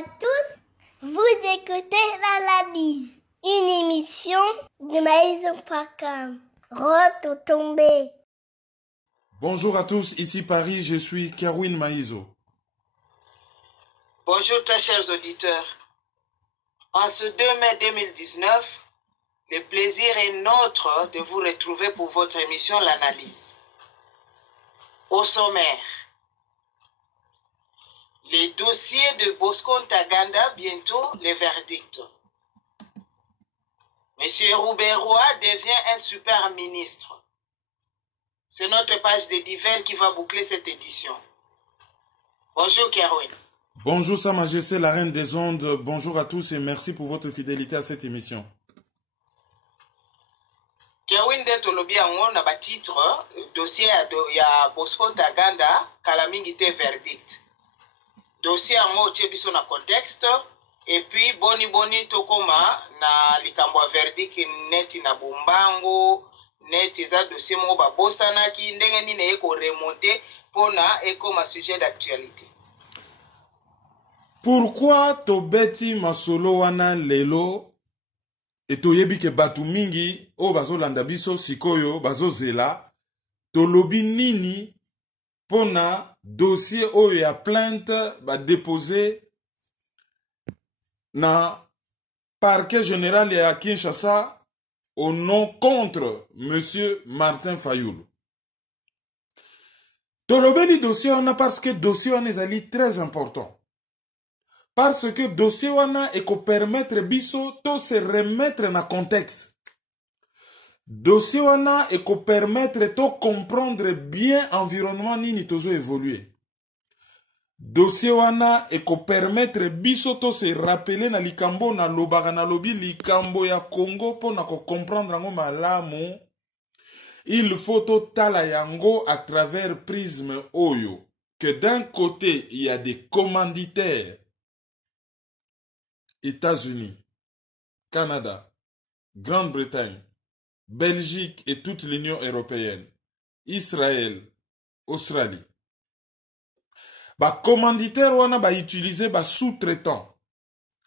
à tous, vous écoutez l'analyse, une émission de Maïso.com. Retombé. Bonjour à tous, ici Paris, je suis Kerwin Maïso. Bonjour très chers auditeurs. En ce 2 mai 2019, le plaisir est nôtre de vous retrouver pour votre émission L'Analyse. Au sommaire, les dossiers de Bosco Ntaganda, bientôt les verdicts. Monsieur Rouben-Roy devient un super ministre. C'est notre page de divers qui va boucler cette édition. Bonjour Kerwin. Bonjour Sa Majesté la Reine des Ondes, bonjour à tous et merci pour votre fidélité à cette émission. Kerwin de tolobi yango na ba titre dossier ya Bosco Ntaganda kala mingi te verdict. Dossier yango tie biso na contexte et puis boni tokoma na likambo ya verdict neti na bumbango neti za dossier mo ba bosana ki ndenge nini eko remonter pona ekoma sujet d'actualité. Pourquoi tobeti masolo wana lelo etoyebi ke batu mingi o bazolanda biso sikoyo bazozela tolobi nini pona dossier oyo ya plainte ba déposé na parquet général ya Kinshasa au nom contre monsieur Martin Fayulu. Tolobeli dossier wana parce que dossier wana ezali très important. Parce que dossier wana eko permettre biso to se remettre na contexte. Dossier wana eko permettre to comprendre bien environnement nini tozo évoluer. Dossier wana eko permettre biso to se rappeler na likambo na lobaka na lobi likambo ya Congo po na ko comprendre ngo malamu. Il faut to tala yango à travers prisme oyo que d'un côté il y a des commanditaires États-Unis, Canada, Grande-Bretagne, Belgique et toute l'Union européenne, Israël, Australie. Ba commanditaire wana ba utiliser ba sous-traitant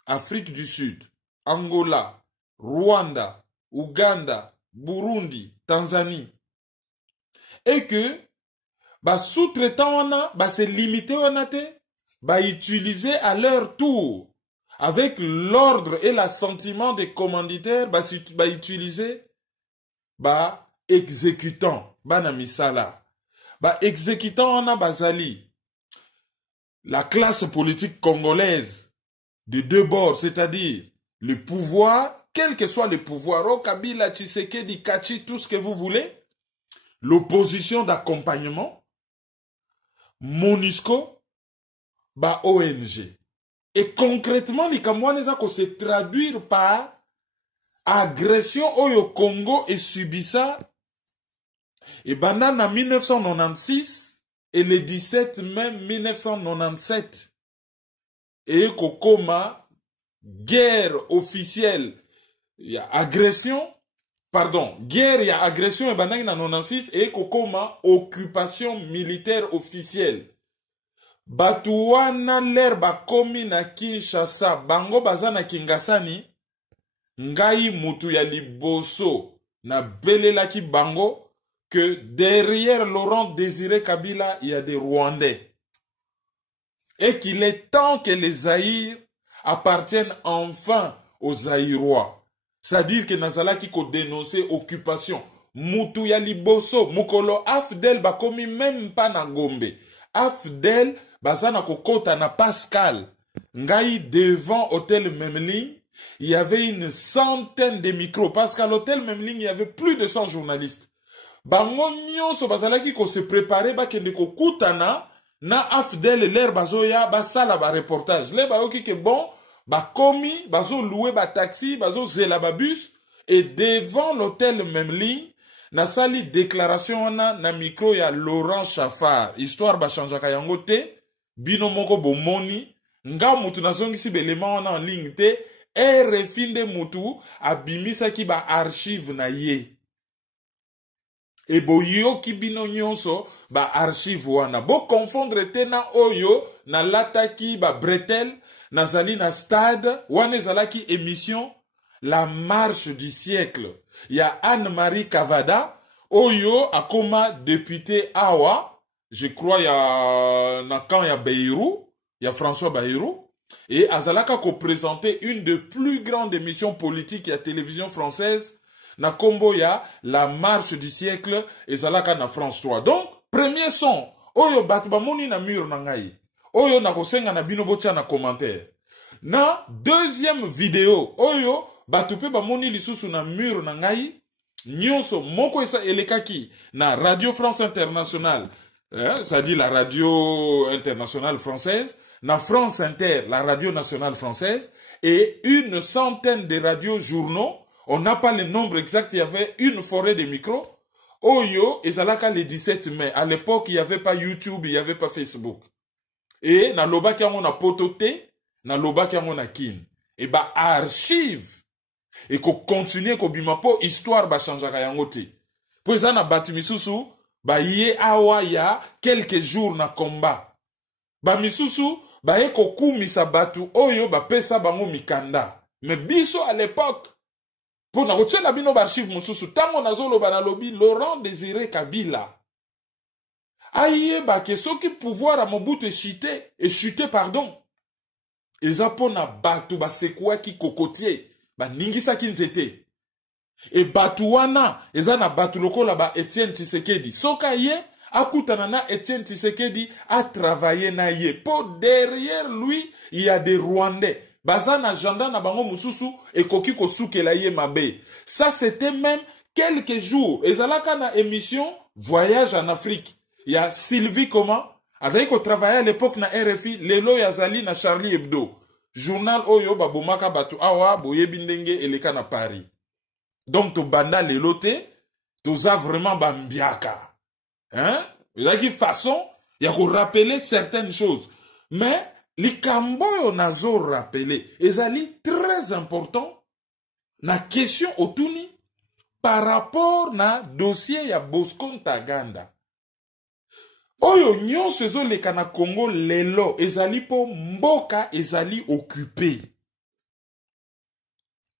Afrique du Sud, Angola, Rwanda, Ouganda, Burundi, Tanzanie. Et que ba sous-traitant wana ba se limiter wana te ba utiliser à leur tour avec l'ordre et l'assentiment des commanditaires, ba utiliser ba exécutant, ba na misala. Ba exécutant wana bazali la classe politique congolaise de deux bords, c'est-à-dire le pouvoir, quel que soit le pouvoir, au Kabila, Tshisekedi, Kachi, tout ce que vous voulez, l'opposition d'accompagnement, MONUSCO, ba ONG. Et concrètement, les Camerounais ont se traduire par agression au Congo et subissa. Et banane en 1996 et le 17 mai 1997. Et Kokoma, guerre officielle, il y a agression, pardon, guerre, il y a agression et banane en 96 et Kokoma, occupation militaire officielle. Batuwana l'herba komi na Kinshasa, bango baza na Kingasani, ngai mutu ya liboso na belelaki bango que derrière Laurent Désiré Kabila, il y a des Rwandais. Et qu'il est temps que les Zaïre appartiennent enfin aux Zaïrois. C'est-à-dire que Nazalaki ko dénoncer occupation. Mutu ya liboso, mukolo Afdel bakomi même pas na Gombe. Afdel bazana kokota na Pascal. Ngai devant Hôtel Memling, il y avait une centaine de micros. Parce qu'à l'Hôtel Memling, il y avait plus de 100 journalistes. Bango nyonso bazalaki ko se préparer bakende ko kutana na Afdel l'air bazoya basala ba reportage. Le bayoki ke bon, bakomi, bazo louer ba taxi, bazo zela ba bus et devant l'Hôtel Memling na sali déclaration na micro ya Laurent Chafar. Histoire ba chanjaka yango te, bino moko bomoni, nga mutu nazongisi belema wana en ligne te, e refinde mutu abimisa ki ba archive na ye. E boyo ki bino nyonso ba archive wana. Bo confondre te na oyo na lataki ba bretel nazali na stade wana ezalaki émission la marche du siècle. Il y a Anne-Marie Cavada oyo akoma député awa, je crois il y a quand il y a Bayrou, il y a François Bayrou et azalaka ko présenter une des plus grandes émissions politiques à télévision française na kombo ya la marche du siècle ezalaka na France 3. Donc premier son oyo batu bamoni na mur na ngai oyo na kosenga na bino botia na commentaire. Na deuxième vidéo oyo batu pe bamoni lisusu na mur na ngai nyonso moko esa elekaki na Radio France Internationale, ça dit la radio internationale française, na France Inter, la radio nationale française, et une centaine de radios journaux. On n'a pas le nombre exact, il y avait une forêt de micros. Oyo, ezalaka le 17 mai. À l'époque, il n'y avait pas YouTube, il n'y avait pas Facebook. Et na loba ki on a pototé, na loba ki on a kin. Et ba archive. Et qu'on continue, qu'on bimapo, histoire ba chanjaka yangote. Pour ça, na batu misusu, ba yé awa ya quelques jours na combat. Ba misusu, ba ye koku misa batu, oyo ba pesa bango mikanda. Mais biso à l'époque, pour na kotie la bino barchive mususu, tango nazolo ba na lobi, Laurent Désiré Kabila. Aye ba ke soki pouvoir a Mobutu chuté, pardon. Eza po na batu ba sekwa ki kokotie, ba ningisa ki nzete. Et batu wana, eza na batu lokola ba Etienne Tshisekedi. Soka ye, akutana na Etienne Tshisekedi a travaillé na ye. Pour derrière lui, il y a des Rwandais. Bazana agenda na bango mususu et koki kosuke la ye mabe. Ça c'était même quelques jours. Ezalaka na émission Voyage en Afrique. Il y a Sylvie comment avec ko travaillé à l'époque na RFI, lelo yazali na Charlie Hebdo. Journal oyo babomaka batu awa boye bindenge eleka na Paris. Donc to banda lelo te, toza vraiment bambiaka. Hein? Il y a une façon, il y a qu'on rappeler certaines choses. Mais les kamboyo nazo rappeler, ezali très important na question otuni par rapport na dossier ya Bosco Ntaganda. Oyo nyonso ezoleka na Congo lelo ezali po mboka ezali occupé.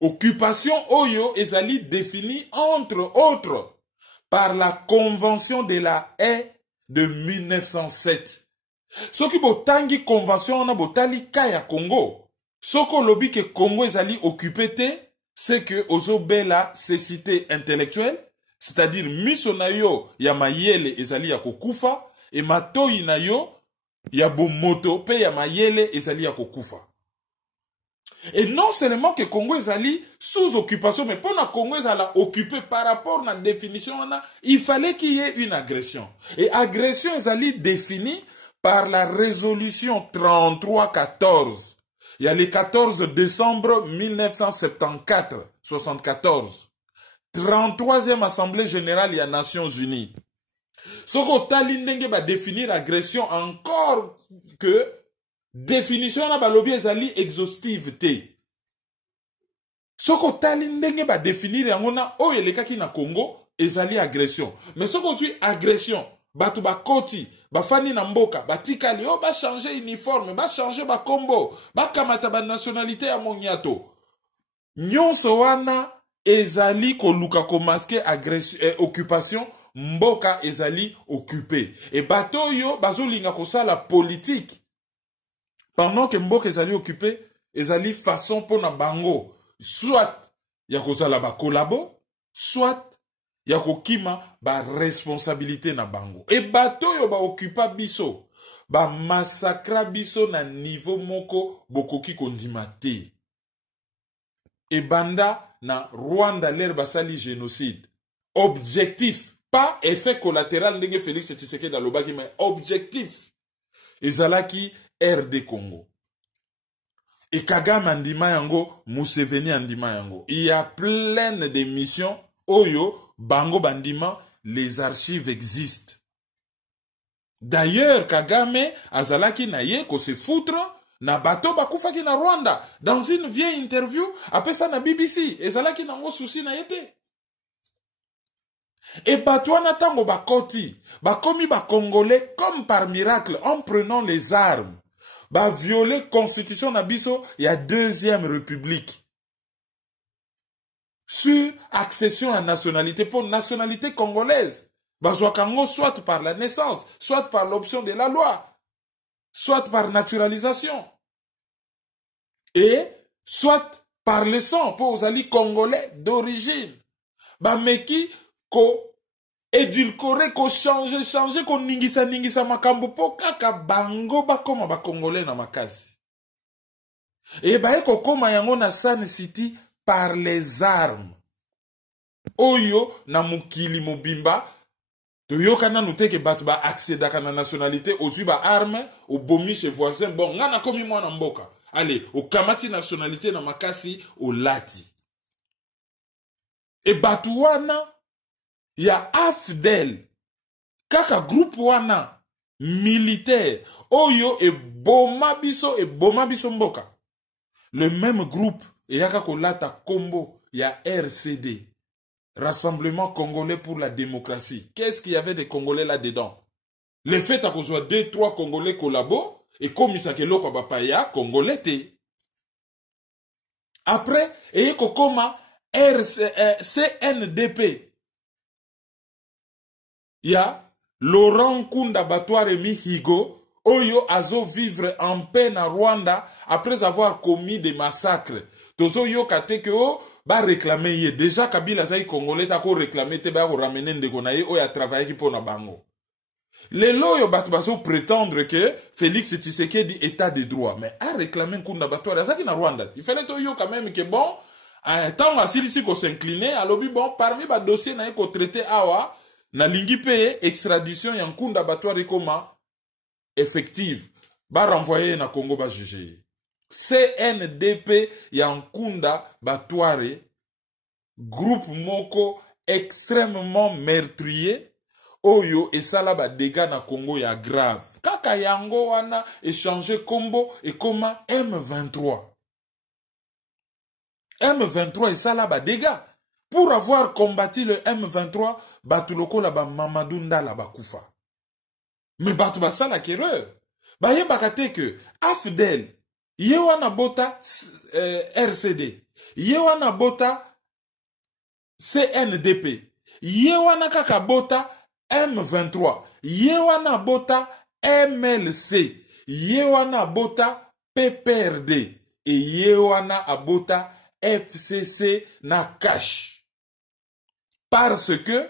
Occupation oyo ezali définie entre autres par la Convention de la Haye de 1907. Soki botangi convention na botali kaya Congo. Soko lobi ke Congo ezali occupé te, c'est que ozobela cécité intellectuelle, c'est-à-dire miso na yo ya mayele ezali ya kokufa, et matoi na yo ya bomoto pe ya mayele ezali ya kokufa. Et non seulement que Congo ezali sous occupation, mais pour la Congo ezala occupé par rapport à la définition, il fallait qu'il y ait une agression. Et agression ezali définie par la résolution 33-14. Il y a le 14 décembre 1974. 33e Assemblée Générale des Nations Unies. Ce que Talindenge va définir l'agression encore que définition na balobi ezali exhaustive te. Ce que Talindenge va définir yangona oyo elekaki na Congo ezali agression. Mais ce que tu agression, batu bakoti, bafani na mboka, batikali, oh ba changer uniforme, ba changer ba combo, ba kamata ba nationalité ya monyato. Nyonso wana ezali koluka ko masquer agression, occupation, mboka ezali occupé. Et bato yo bazolinga kosala politique. Pendant que mboka ezali occupé, ezali façon pona bango, soit ya kozala ba kolabo, soit ya kokima ba responsabilité na bango. Et bato yo ba occupa biso, ba massacra biso na niveau moko bokoki kondima te. Et banda na Rwanda l'air basali génocide. Objectif, pas effet collatéral ndenge Félix Tshisekedi alobaki, mais objectif. Ezalaki RD Congo. Et Kagame andima yango, Museveni andima yango. Il y a plein de missions. Oyo, Bango bandima, les archives existent. D'ailleurs, Kagame azalaki na ye ko se foutre na bato bakufaki na Rwanda. Dans une vieille interview, après ça na BBC, ezalaki nango souci na yete. Et bato wana tango bakoti, bakomi ba Congolais comme par miracle en prenant les armes. ba violer constitution na biso ya deuxième république. Sur accession à nationalité pour nationalité congolaise. Bazouakango soit par la naissance, soit par l'option de la loi, soit par naturalisation. Et soit par le sang pour aux alliés congolais d'origine. Ba meki ko édulcoré, ko changer, ko ningisa makambo po kaka bango bakoma ba congolais na makasi. Et ba eko koma yango na Sun City par les armes. Oyo na mukili mobimba toyokana nuteke batu ba accédaka na nationalité ozwi ba arme obomi chez voisin bon ngana komi mwana mboka. Allez, au kamati nationalité na makasi au lati. Et batu wana ya AFDEL kaka groupe wana militaire oyo e boma biso mboka. Le même groupe yaka kolata kombo ya RCD, Rassemblement Congolais pour la démocratie. Qu'est-ce qu'il y avait des Congolais là-dedans? Le fait à qu'on soit 2-3 Congolais collabo et comme ça que l'autre bapaya Congolais te. Après, et kokoma CNDP. Il y a Laurent Kunda Batouaremi Higo, Oyo Azo vivre en paix na Rwanda après avoir commis des massacres. Tozo yo kate ke o ba réclamer ye. Déjà Kabila Zaï Congolais ta ko réclamer te ba ko ramener ndeko na ye oya travailler ki pona bango. Les loyaux baso prétendre que Félix Tshisekedi état de droit. Mais à réclamer Kunda Batouare, ça qui na Rwanda. Il fallait yo quand même que bon, tant à Silisi ko s'incliner, alors bon, parmi les dossiers na ko traité awa, na lingi paye extradition yan Kunda Batouare koma effective. Ba renvoyer na Congo ba juger. CNDP yan Kunda Batouare, groupe moko extrêmement meurtrier. Oyo et salaba dégâts na Congo ya grave. Kaka yango wana échangé combo et comment M23. M23 et salaba dégâts. Pour avoir combattu le M23, batuloko la ba Mamadou la ba Koufa. Mais batu basala kereur. Ba ye bakate que AFDEL, ye wana bota RCD, ye wana bota CNDP, ye wana kaka bota M23, Yewana Bota MLC, Yewana Bota PPRD, et Yewana Abota FCC na cash. Parce que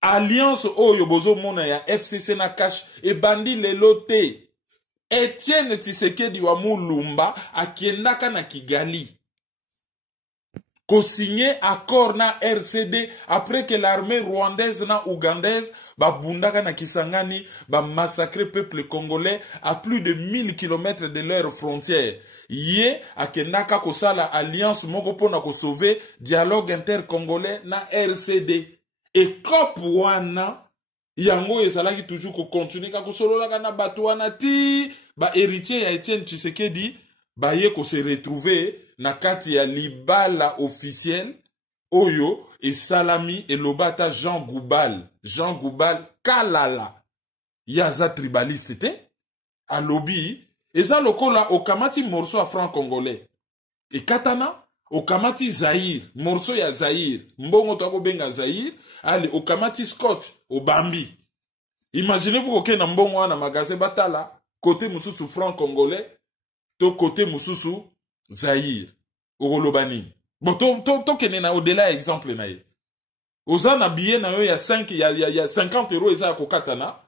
Alliance Oyo Bozo Mona ya FCC na cash et bandi le loté. Etienne Tshisekedi wa Mulumba akiendaka na Kigali. Ko signé accord na RCD après que l'armée rwandaise na ougandaise ba bundaka na Kisangani ba massacrer peuple congolais à plus de 1000 km de leurs frontières. Yé akendaka ko sala alliance moko pona ko sauver dialogue intercongolais na RCD. Et kop wana yango ezalaki toujours ko continuer ka ko solola kana batu wana ti ba héritier ya Etienne Tshisekedi ba ye ko se retrouver na kati ya libala officiel oyo et salami et lobata Jean Goubal kalala yaza tribaliste te a lobby eza lokola okamati morceau à franc congolais et katana okamati Zaïre morceau ya Zaïre mbongo to benga Zaïre ale okamati scotch obambi. Imaginez-vous que na mbongo wana magasin batala côté mususu franc congolais to côté mususu Zaïre, Ogolobani. Bon, to kene na au-delà exemple na ye. Oza na billet na yo ya 5, ya 50 euros eza ko katana.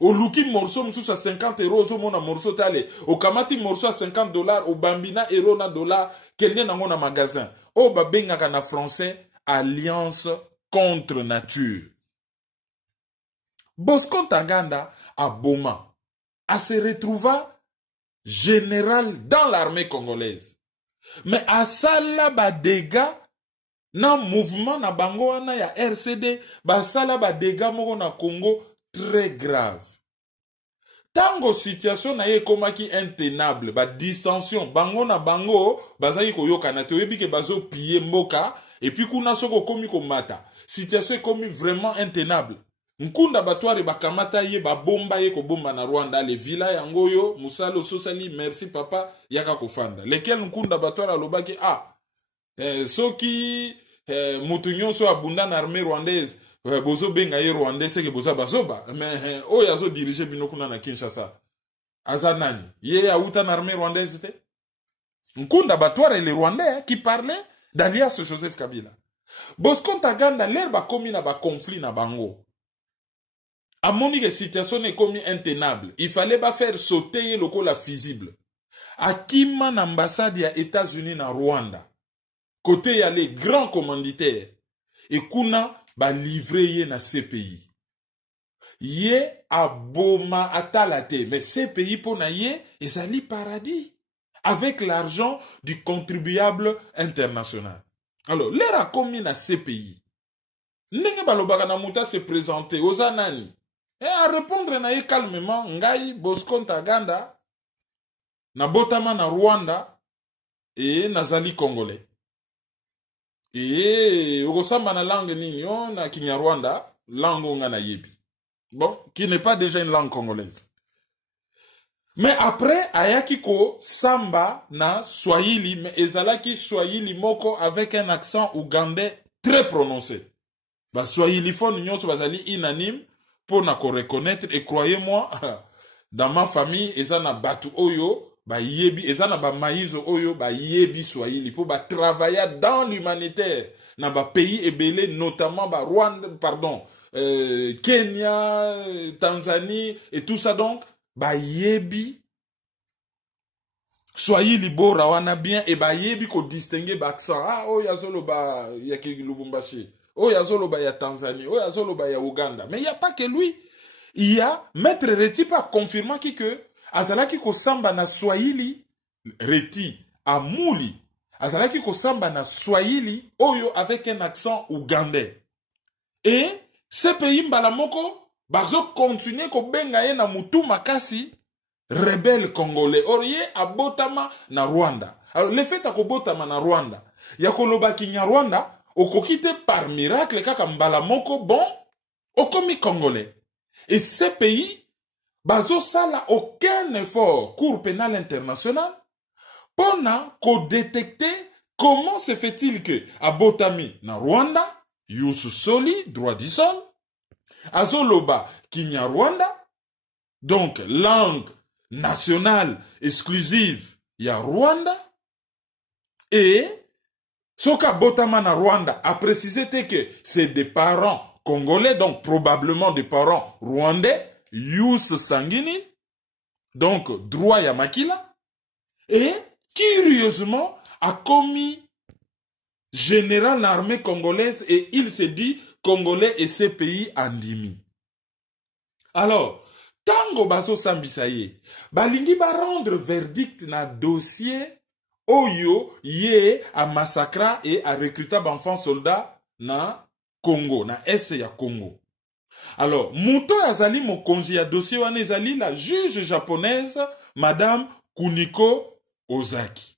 O luki morceau mususu à 50 euros, ozo mona morceau tale. O kamati morceau à $50, o bambina euro na dollar, kelne nango na magasin. O babengaka na français, alliance contre nature. Bosco Ntaganda a Boma, a se retrouva général dans l'armée congolaise. Mais à sala ba dégâts na mouvement na bango wana ya RCD, ba sala ba dégâts moko na Congo très grave. Tango situation na ye komaki intenable, ba dissension bango na bango bazaki koyokana te oyebi ke bazo piller mboka et puis kuna soko komi ko mata. Situation komi vraiment intenable. nkunda batware bakamata ye babomba ye kobomba na Rwanda le villa yango yo musalo sosali merci papa yaka kofanda lequel nkunda batware alobaki soki mutu nyonso abunda na armée rwandaise bozo benga ye rwandais seke boza bazoba mais oyo azo diriger bino kuna na Kinshasa aza nani ye auta na armée rwandaise te nkunda batware le rwandais qui parlait d'alias Joseph Kabila Bosco Ntaganda l'air bakomi na ba conflit na bango amoni que situation est comme intenable il fallait pas faire sauter le col visible akima na ambassade ya États-Unis na Rwanda côté ya les grands commanditaires et kuna ba livrer ye na CPI ye aboma atalate mais CPI pour na ye ezali paradis avec l'argent du contribuable international. Alors l'air a commis na CPI ndenge balobaka na muta se présenter aux anani et à répondre na ye calmement ngai Bosco Ntaganda na botama na Rwanda et nazali congolais et okosamba na langue nini na Kinyarwanda langue nga na yebi bon qui n'est pas déjà une langue congolaise mais après ayaki ko samba na Swahili mais ezalaki Swahili moko avec un accent ougandais très prononcé ba Swahili phone nyonso bazali inanime pour na ko reconnaître et croyez-moi dans ma famille ezana batu oyo ba yebi ezana ba maizo oyo ba yebi Swahili pour ba travailler dans l'humanitaire na ba pays ebele notamment ba Rwanda pardon Kenya Tanzanie et tout ça donc ba yebi Swahili bora wana bien et ba yebi ko distinguer ba accent oyo azolo ba ya ki Lubumbashi oyo azolo ba ya Tanzanie oyo azolo ba ya Uganda mais il y a pas que lui il y a maître Reti pa confirmant que azalaki ko samba na Swahili Reti amuli azalaki ko samba na Swahili oyo avec un accent ougandais et ce pays mbala moko bazo continuer ko benga ye na mutu makasi rebelle congolais oriye abotama na Rwanda. Alors le fait akobotama na Rwanda ya koloba Kinyarwanda okokite par miracle kaka mbala moko bon okomi congolais et ce pays bazo sala aucun effort cour pénal international pona ko détecter comment se fait-il que abotami na Rwanda Youssou Soli droit du sol azoloba Kinyarwanda donc langue nationale exclusive ya Rwanda et soka botama na Rwanda a précisé que c'est des parents congolais donc probablement des parents rwandais Youssou Sangini donc droit ya Makila et curieusement a commis général l'armée congolaise et il se dit congolais et ces pays andimi. Alors tango bazo sambisa ye balingi ba rendre verdict na dossier oyo ye a massacra et a recruté d'enfants soldats na Congo na est ya Congo. Alors muto azali mokonzi ya dossier wana ezali la juge japonaise madame Kuniko Ozaki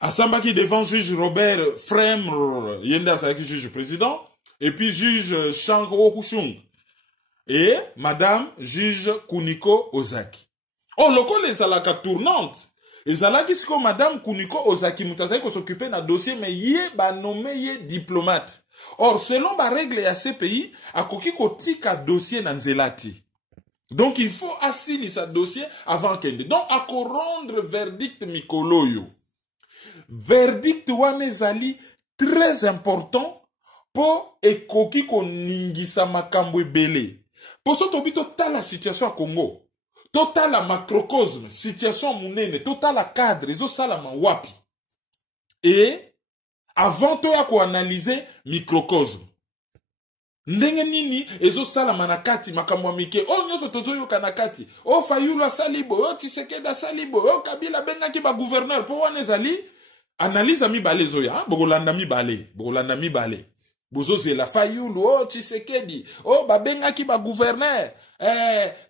asambaki devant juge Robert Fremre yenda azalaki juge président et puis juge Shang Okushung et madame juge Kuniko Ozaki. Oh, loko les alaka tournante. Les alaki siko madame Kuniko Ozaki mutazaki ko s'occuper na dossier mais yé ba nommé yé diplomate. Or, selon ba règle ya ces pays, akoki ko tika dossier na nzelati. Donc, il faut assigner sa dossier avant kende. Donc, ako rendre verdict mikoloyo. Verdict wane zali très important pour ekoki ko ningisa makambo ebele. Pour ça, total la situation à Congo, total la macrocosme, situation mounene, total la cadre, ils ont ça la wapi. Et avant tout à quoi analyser microcosme. Ndenge nini ezo sala manakati makamwa mike o nyoso tozoyo kanakati o Fayulu salibo o Tshisekedi salibo o Kabila benga ki ba gouverneur po wana ezali analyse mi bale zoya bogolanda mi bale bozoze la Fayulu o Tshisekedi o babenga ki ba gouverneur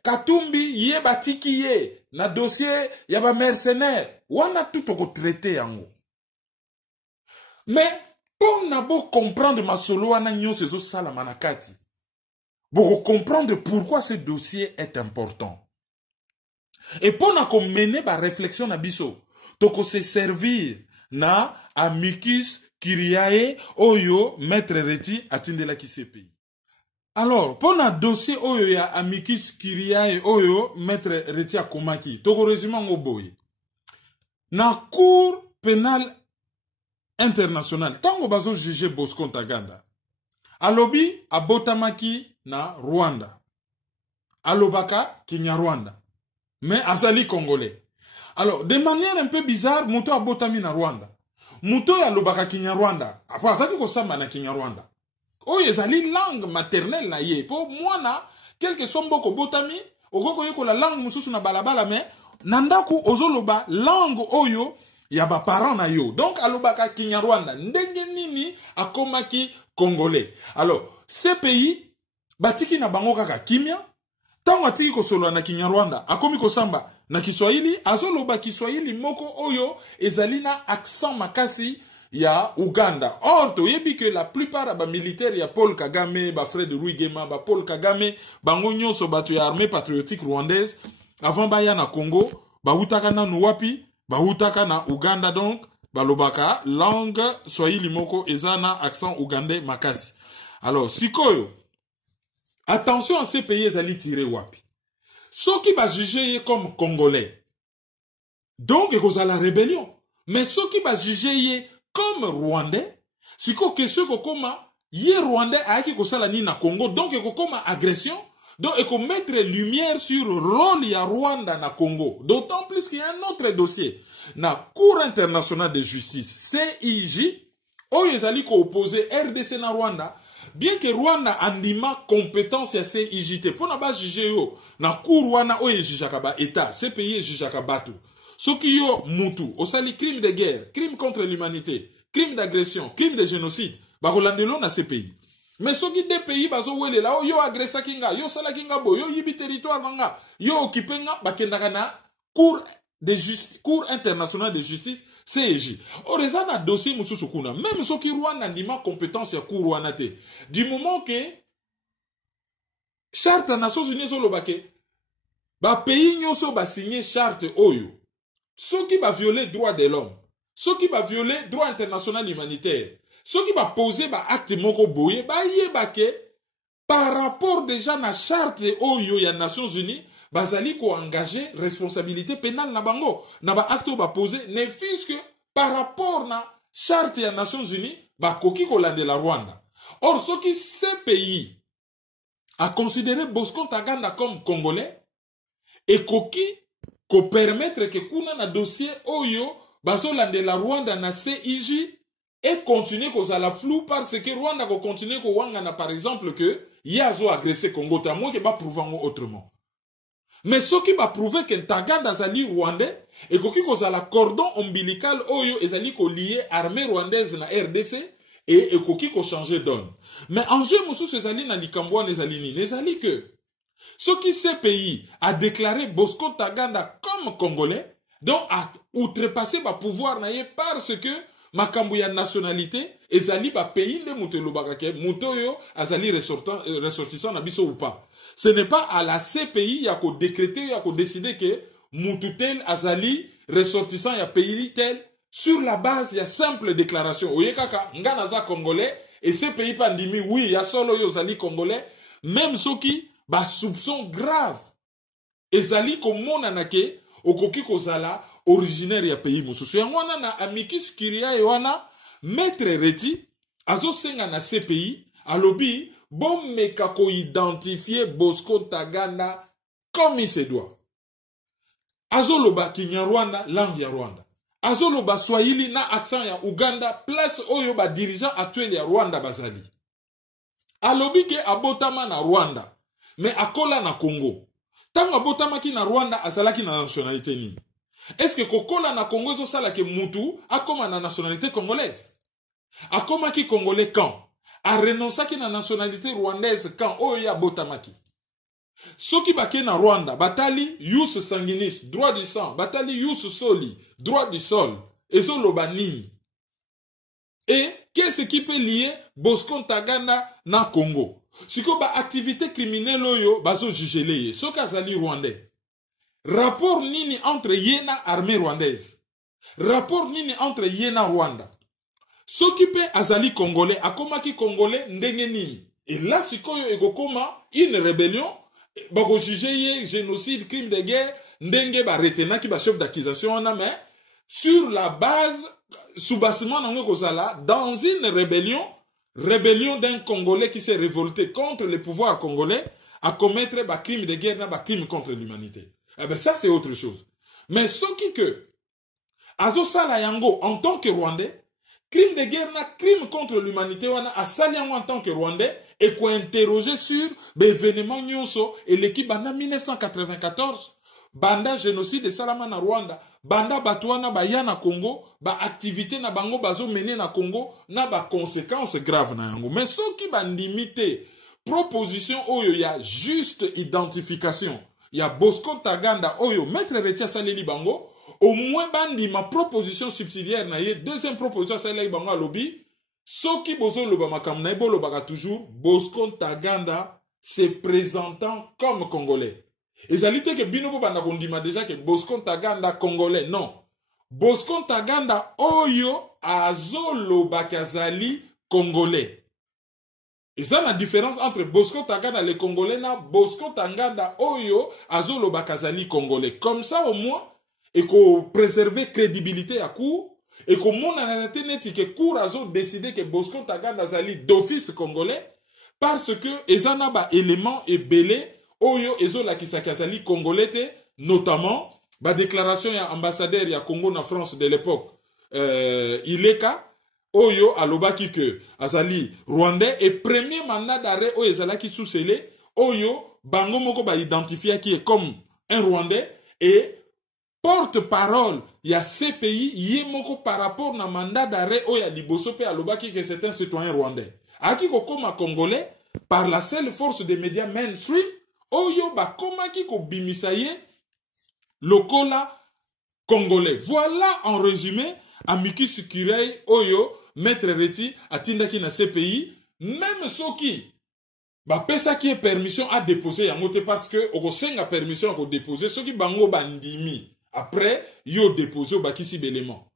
Katumbi ye batiki ye na dossier ya ba mercenaire wana tout ko traiter yango mais pour nabo comprendre masolo wana nyonso ezo sala manakati pour comprendre pourquoi ce dossier est important. Et pour mener la réflexion na biso, toko se servir na amicus curiae oyo maître Reti atindela ki CPI. Alors, pour le dossier oyo ya amicus curiae oyo maître Reti akomaki, toko résumé ngo boye. Na cour pénale internationale, tango bazo juger Bosco Ntaganda, alobi abotamaki na Rwanda. Alobaka Kinyarwanda. Mais azali congolais. Alors, de manière un peu bizarre, muto abotami na Rwanda. Muto ya lobaka Kinyarwanda. Après, azali kosamba na Kinyarwanda. Oyo ezali langue maternelle na ye. Po mwana, quelque soit mboko botami, okoko yeko la langue mususu na balabala, mais nandaku ozoloba langue oyo ya ba parents na yo. Donc alobaka Kinyarwanda. Ndenge nini akomaki congolais. Alors, ces pays batiki na bango kaka kimia. Tango atiki kosolo na Kinyarwanda, akomi kosamba na Kiswahili, azoloba Kiswahili moko oyo ezali na accent makasi ya Uganda. Or, toyebi que la plupart ba militaires ya Paul Kagame, ba Fred Rwigema, ba Paul Kagame, bango nyonso bato ya armée patriotique rwandaise, avant baya na Congo, ba utaka na nuwapi, ba utaka na Uganda, donc ba lobaka langue Swahili moko ezana accent ougandais makasi. Alors, sikoyo, attention à ces pays ezali tiré wapi. Ceux qui va juger comme congolais. Donc, il y a la rébellion. Mais ceux qui va juger comme rwandais, c'est que ceux qui comme yé rwandais a qui kosala ni na Congo. Donc, il y a comme agression. Donc, il faut mettre lumière sur le rôle ya Rwanda na Congo. D'autant plus qu'il y a un autre dossier. Na Cour internationale de justice, CIJ, où ils allaient opposer RDC na Rwanda. Bien que Rwanda andima compétence ya CIJT, pour n'a pas juger yo, na cour Rwanda oye jujaka ba état, ces pays jujaka batu. Soki yo mutu, osali crime de guerre, crime contre l'humanité, crime d'agression, crime de génocide, ba rolandelo na ces pays. Mais soki des pays bazo wele la yo agressa kinga, yo sala kinga bo, yo yibi territoire nga, yo occupé nga ba kendaka na cour de justice, cour internationale de justice CIJ. Orezana dossier mususu kuna, même ceux qui Rwanda ndima compétence ya cour Rwanda te. Du moment que charte Nations Unies olobake, ba pays nyonso ba signer charte oyo. Ceux qui va violer droit de l'homme, ceux qui va violer droit international humanitaire, ceux qui va poser ba acte moko boye, ba yebake par rapport déjà na charte oyo ya Nations Unies, bazali ko engager responsabilité pénale na bango na ba acte ba poser ne fût-ce que par rapport na charte ya Nations Unies ba koki ko la Rwanda. Or ce qui ces pays a considéré Bosco Ntaganda comme congolais et koki ko permettre que kuna na dossier oyo baso la Rwanda na CIJ et continuer ko la flou parce que Rwanda ko continuer ko wanga na par exemple que yazo agressé Congo ta moi que ba prouver autrement. Mais ce qui va prouver que Ntaganda zali rwandais et que la cordon ombilical oyo ezali ko lié armée rwandaise na RDC et koki ko changer donne. Mais en jeu mususu ezali na likambwa nezali ni nezali que ce qui ces pays a déclaré Bosco Ntaganda comme congolais donc a outrepassé ba pouvoir na ye parce que makambo ya nationalité ezali ba pays de mutelo bakake mutoyo azali ressortissant na biso ou pas. Ce n'est pas à la CPI y a qu'au décréter, y a qu'au décider que Moutoutel Azali ressortissant y a pays tel sur la base y a simple déclaration. Oye kaka nganaza congolais et ces pays pandémie oui y a solo yozali congolais même ceux qui ba soupçon grave ezali komona nake okoki kozala originaire ya pays mususu yangwana na amicus curiae wana maître Reti azo senga na CPI alobi bon meka ko identifier Bosco Ntaganda comme il se doit. Azoloba Kinyarwanda langue ya Rwanda. Azoloba Swahili na accent ya Uganda place oyo ba dirigeant actuel ya Rwanda bazali. Alobi ke abotama na Rwanda mais akola na Congo. Tango abotama ki na Rwanda azalaki na nationalité nini? Est-ce que kokola na Congo zo sala ke mutu akoma na nationalité congolaise? Akoma ki congolais quand? A renoncé à la nationalité rwandaise quand Oya Botamaki. Ceux qui baké na Rwanda, batali yus sanguinis, droit du sang, batali yus soli, droit du sol, et zolobanini. Et qu'est-ce qui peut lier Bosco Ntaganda na Congo? Siko ba activité criminelle oyo bazo jugele ye. Soki azali rwandais. Rapport nini entre yena armée rwandaise. Rapport nini entre yena Rwanda. Soki pe azali congolais, akomaki congolais ndenge nini. Et là sikoyo ekokoma une rébellion, bako juge ye génocide, crime de guerre, ndenge ba retena ki ba chef d'accusation wana, mais sur la base sous-bassement nango kozala dans une rébellion d'un Congolais qui s'est révolté contre le pouvoir congolais à commettre ba crime de guerre na ba crime contre l'humanité. Eh ben ça c'est autre chose. Mais ce qui que azo sala yango en tant que Rwandais, crime de guerre na crime contre l'humanité wana asali yango en tant que Rwandais et qu'on interroger sur l'événement nyonso et l'équipe banda 1994 banda génocide de Salama na Rwanda, banda batuana baya na Congo, ba activité na bango bazo mené na Congo, na ba conséquences graves na yango. Mais ce qui ba limité proposition oyo ya juste identification, ya Bosco Ntaganda oyo maître Retia Saleli bango, au moins bandi ma proposition subsidiaire na ye, deuxième proposition Saleli bango à lobby, ce qui bozo loba makam na ebo loba toujours Bosco Ntaganda se présentant comme congolais. Et ça dit que Binobo Banakondima déjà que Bosco Ntaganda congolais. Non. Bosco Ntaganda oyo azolo bakazali congolais. Et ça la différence entre Bosco Ntaganda les congolais na Bosco Ntaganda oyo azolo bakazali congolais. Comme ça au moins et qu'on préserver crédibilité à court et qu'on mon ananate neti que cour azo décidé que Bosco Ntaganda azali d'office congolais parce que ezana ba élément et belé oyo ezola kisakazali congolais te, notamment ba déclaration ya ambassadeur ya Congo na France de l'époque Ileka oyo alobaki que azali rwandais et premier mandat d'arrêt oyo ezalaki sous scellé oyo bango moko ba identifié qui est comme un rwandais et porte-parole ya CPI yé moko par rapport na mandat d'arrêt oyo ya liboso pe alobaki que c'est un citoyen rwandais aki kokoma congolais par la seule force des médias mainstream oyo ba komaki ko bimisaye lokola congolais. Voilà en résumé Amiki Sukirei oyo maître Reti atindaki na CPI même soki ba pesa qui est permission à déposer yango parce que oko senga permission à déposer soki bango bandimi après yo déposer ba kisi belément.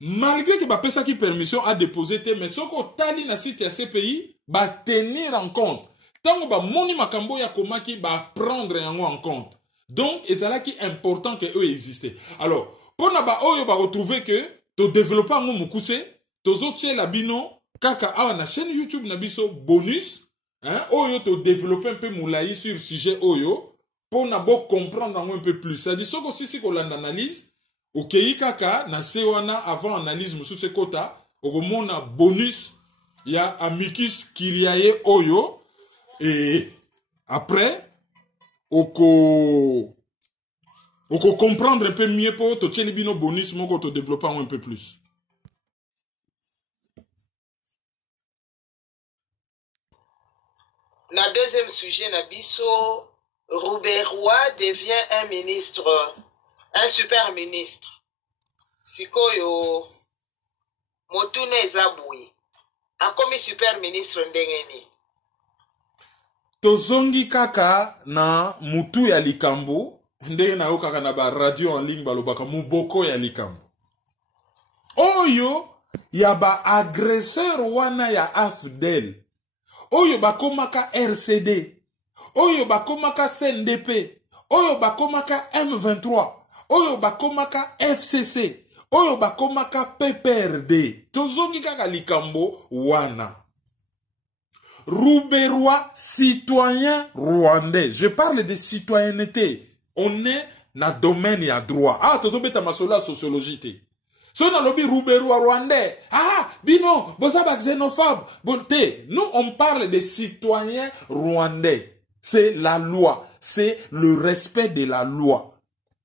Malgré que ba pesa qui permission à déposer te mais soko tali na site ya CPI ba tenir en compte tango ba moni makambo ya komaki ba prendre yango en compte. Donc ezalaki important que eux existaient. Alors, pour na ba oyo ba retrouver que to développer ngo mukuse, to zotie la bino kaka awa na chaîne YouTube na biso bonus, hein, oyo to développer un peu moulayi sur sujet oyo pour na bo comprendre un peu plus. Ça dit soko sisi ko landa analyse, okei kaka na sewana avant analyse musu se kota, okomona bonus ya Amicus Kyriae oyo. Et après, on comprendre un peu mieux pour te tirer bino bonus, pour te développer un peu plus. Na deuxième sujet, Nabiso, Rouberoy devient un ministre, un super ministre. Sikoyo, Motune Zaboui, a commis super ministre ndengeni. Tozongi kaka na mutu ya likambo ndenge na yo kaka na ba radio en ligne balobaka muboko ya likambo oyo ya ba agresseur wana ya AFDEL oyo bakomaka RCD oyo bakomaka CNDP oyo bakomaka M23 oyo bakomaka FCC oyo bakomaka PPRD tozongi kaka likambo wana. Rouberoy, citoyen rwandais. Je parle de citoyenneté. On est dans le domaine et à droit. Ah, tu as ma sociologie. Si on a lobby Rouberoy rwandais. Ah, bino, bozaba xénophobe. Nous, on parle de citoyens rwandais. C'est la loi. C'est le respect de la loi.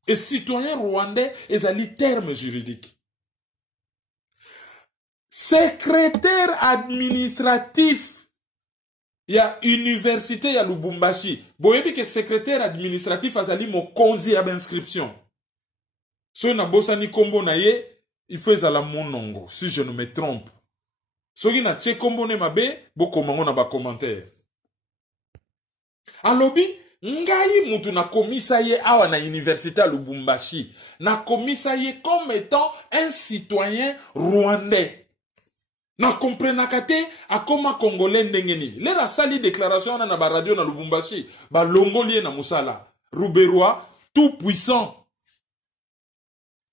Et citoyen rwandais est un terme juridique. Secrétaire administratif. Il y a université ya Lubumbashi. Boyebi que secrétaire administratif azali mo konzi ya inscription. So na bosani kombo na ye, il faut ezala monongo si je ne me trompe. So ki na tche kombo ne mabe, bo komango na ba commentaire. alobi ngai mutu na komisa ye awa na université à Lubumbashi na komisa ye comme étant un citoyen rwandais na komprenaka te akoma congolais ndenge nini lera sali déclaration na ba radio na Lubumbashi ba longoli ye na musala Ruberwa tout puissant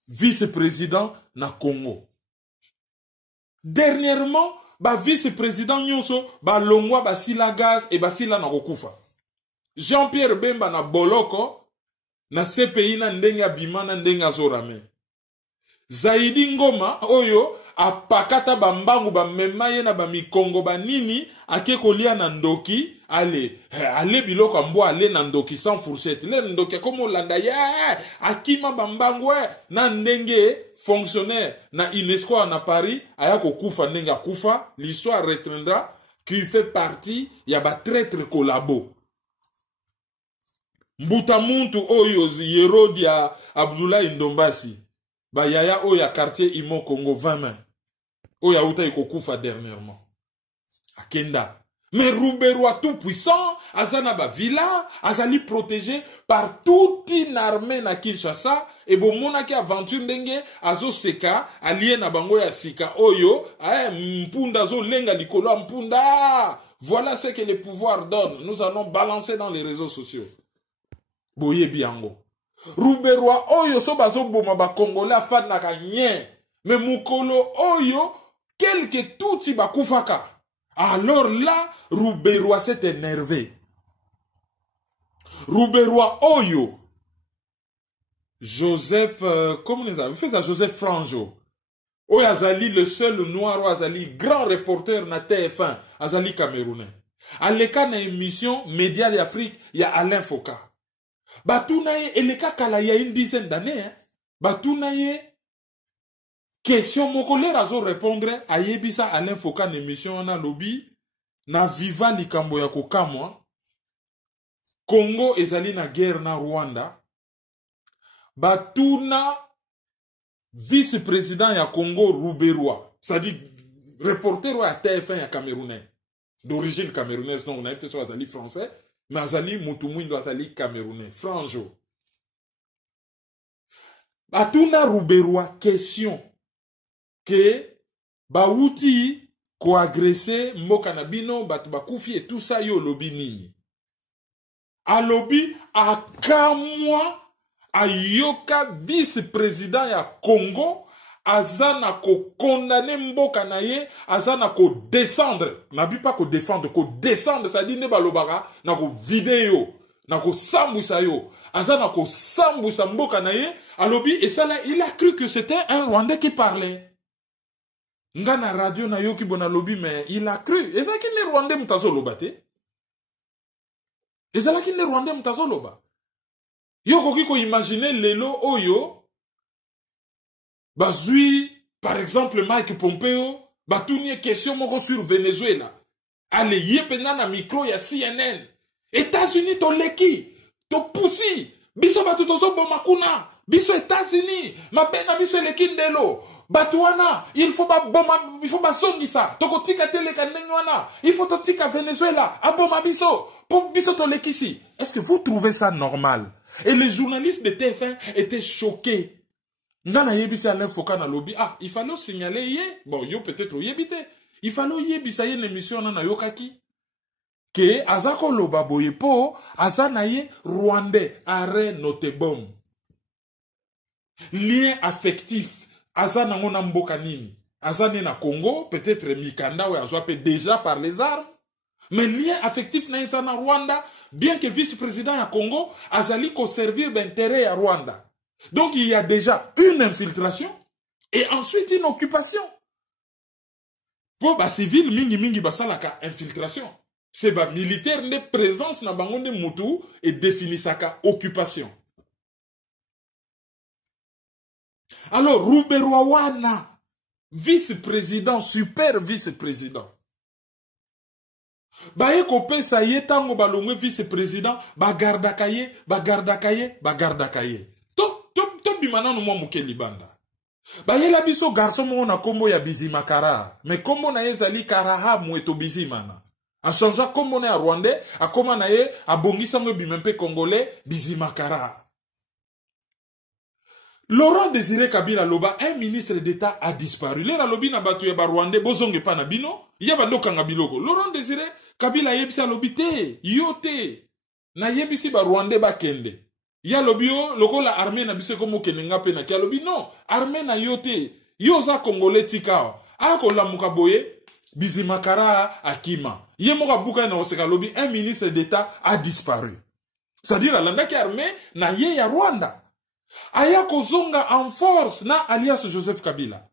vice-président na Congo. Dernièrement, ba vice-président nyonso ba longwa ba sila gaz et ba sila na kokufa. Jean-Pierre Bemba na boloko na CPI na ndenga bimana ndenga zorame. Zaidi Ngoma oyo apakata bambangu ba memaye na ba mikongo ba nini ake kolia na ndoki ale biloko ambo ale na ndoki sans fourchette le ndoki komo landa ya akima bambangu na ndenge fonctionnaire na UNESCO na Paris aya kokufa ndenge akufa l'histoire retiendra qu'il fait partie ya ba traître collabo mbuta muntu oyo Yerodia Abdoulaye Ndombasi ba yaya oya quartier Imo Congo 20 mains oya uta ikokufa dernièrement akenda mais Ruberwa tout puissant azana ba villa azali protégé par toute une armée na Kinshasa et bomona ki aventure ndenge azo seka allié na bango ya sika oyo mpunda zo lenga likolo mpunda voilà ce que le pouvoir donne nous allons balancer dans les réseaux sociaux boye biango Ruberwa oyo so bazo boma ba congolais afandaka nye mais mukolo oyo quelque touti bakufaka. Alors là, Ruberwa s'est énervé. Ruberwa oyo Joseph comment les a fait ça Joseph Franjo. Oyo azali le seul noir ou azali grand reporter na TF1 azali camerounais. Aleka na émission Média d'Afrique, il y a Alain Foka. Batunaye eleka kala il y a une dizaine d'années Batunaye question mokole razo répondre a yebisa Alain Foka na émission na lobby na viva likambo ya kokamwa Congo ezali na guerre na Rwanda batuna vice-président ya Congo Ruberwa c'est-à-dire reporter à TF1 ya camerounais d'origine camerounaise donc on a été sur azali français mais azali mutu mwindo azali camerounais Franjo batuna Ruberwa question que bauti ko agressé mboka na bino batu bakufi et tout ça yo lobi nini alobi akamwa ayoka vice-président ya Congo azana ko condamner mboka na ye azana ko descendre nabi pas ko défendre ko descendre ça dit ne balobara na ko vidéo na ko sambusa yo azana ko sambusa mboka na ye alobi et ça là il a cru que c'était un Rwandais qui parlait. Ngana radio na yoki bona lobby mais il a cru. Et ça qui ne Rwandais mutazo loba te. Et ça là qui ne Rwandais mutazo loba. Yoko kiko imaginer lelo oyo bazui par exemple Mike Pompeo batuni question moko sur Venezuela. Allez yepena na micro ya CNN. États-Unis to leki to pusi biso batu tozo boma kuna biso États-Unis mabena biso leki ndelo. Batouana, il faut pas songisa. Toko tika tele kanengwana. Il faut to tika Venezuela. Aboma biso. Pour biso to lekisi. Est-ce que vous trouvez ça normal? Et les journalistes de TF1 étaient choqués. Nana yebisa Alain Foka na lobby. Ah, il fallait signaler yé. Bon, yo peut-être yebite. Il fallait yebisa yé une émission na yokaki. Que azako loba boye po azanaye Rwandais arrêt notebom. Lien affectif. Azana ngona mboka nini Azane na Congo peut-être Mikanda ou Azwape déjà par les armes mais lien affectif na Azana Rwanda bien que vice-président à Congo azali ko servir d'intérêt à Rwanda donc il y a déjà une infiltration et ensuite une occupation pour ba civil mingi basalaka infiltration c'est ba militaire ne présence na bango de mutu et définisaka occupation. Alors, Ruberwa wana, vice-président, super vice-président. Baye kope sa ye tango balongwe vice-président, bagardakaye. To bimana no mwa muke libanda. Baye la biso garçon mo na kombo ya Bizimakara. Mais kombo na yezali Karaha mweto Bizimana. A changea comme on est à Rwandais, a comme on est à Bongisango Bimempe Congolais, Bizimakara. Laurent Désiré Kabila Loba, un ministre d'État a disparu. Lera lobi na batu ya ba Rwandais, bozonge pa na bino, yaba ndokanga biloko. Laurent Désiré Kabila yebisi alobite, yote. Na yebisi ba Rwandais ba kende. Ya lobi yo, loko la armée na bise komo kenenga pe na kia lobi, non, armée na yote. Yoza Congolais tikao. Ako la mukaboye, Bizimakara Akima. Yemoka buka na oseka lobi, un ministre d'État a disparu. C'est-à-dire, alanda ki armée na ye ya Rwanda. Aya kozonga en force na alias Joseph Kabila.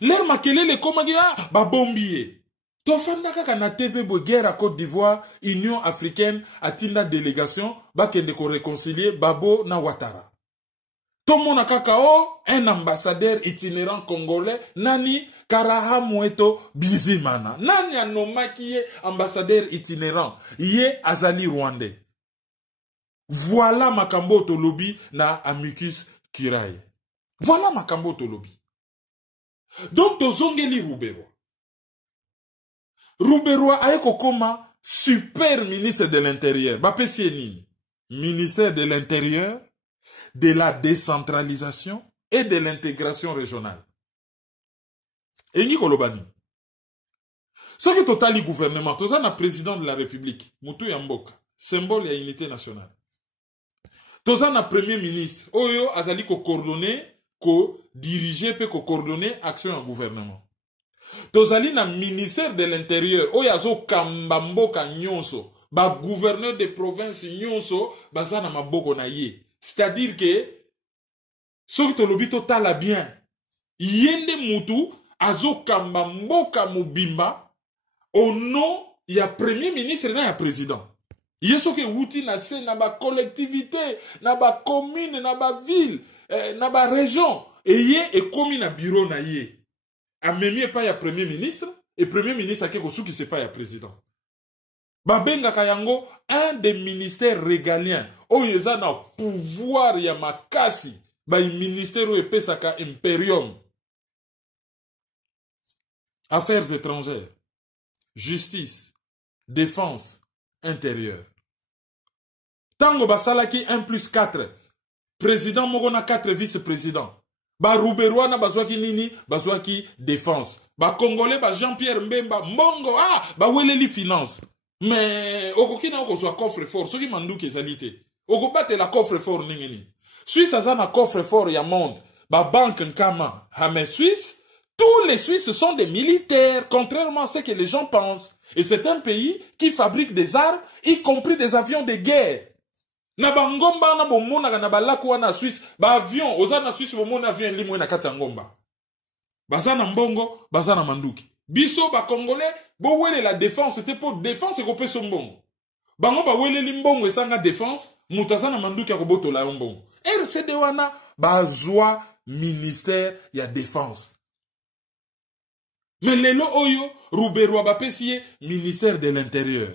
L'air makelele komagi babombiye. Tofanda kaka na TV bo guerre à Côte d'Ivoire, Union africaine atinda délégation bakende ko réconcilier Babo na Ouattara. Tomona kakao, un ambassadeur itinérant congolais, Nani Karaha Moueto Bizimana. Nani anomaki ye ambassadeur itinérant, ye azali rwandais. Voilà makambo tolobi na amicus Kirai. Voilà makambo tolobi. Donc tozongeli Rouberwa. Rouberwa ayeko koma super ministre de l'Intérieur. Bapesi nini? Ministère de l'Intérieur, de la décentralisation et de l'intégration régionale. Et ni kolobani. Ce qui totali gouvernement, toza na président de la République, Moutou Yamboka, symbole ya unité nationale. Toza na premier ministre, oyo azali ko coordonner, ko diriger pe ko coordonner action en gouvernement. Tozali na ministère de l'Intérieur, oyo azo kambamboka nyonso, ba gouverneur de province nyonso, baza na maboko na ye. C'est-à-dire que, ce que tolobi totala bien, yende mutu azo kambamboka mobimba, au nom, ya premier ministre na ya président. Yeso ke wuti na se na ba collectivité, na ba commune, na ba ville, na ba région. Et ye e komi na bureau na ye. A memie pa ya premier ministre, et premier ministre a keko sou ki se pa ya président. Ba benga kayango, un des ministères régaliens, o yeza na pouvoir ya makasi, ba y ministère ou epesaka imperium. Affaires étrangères, justice, défense, intérieur. Tango basalaki 1+4. Président Mogona 4 vice-président. Ba Rouberwa na bazwaki nini? Bazwaki défense. Ba Congolais ba Jean-Pierre Mbemba Mbongo ba weleli finance. Mais okoki na okozwa coffre fort. Soki manduki ezalite. Okobate la coffre fort ningeni. Suisse azana coffre fort ya monde. Ba banque nkama. Mais Suisse, tous les Suisses sont des militaires, contrairement à ce que les gens pensent. Et c'est un pays qui fabrique des armes, y compris des avions de guerre. Na bangomba na bomona na balakwa na Suisse, ba avion, oza na Suisse bomona avion limwe na kati ya ngomba. Baza na mbongo, baza na manduki. Biso ba Congolais, bo wele la défense, c'était pour défense et kopé son mbongo. Bango ba wele limbongo esanga défense, mutaza na manduki ya koboto la mbongo. RCD wana ba joie ministère ya défense. Mais lelo oyo, Rouberwa bapesiye ministère de l'Intérieur.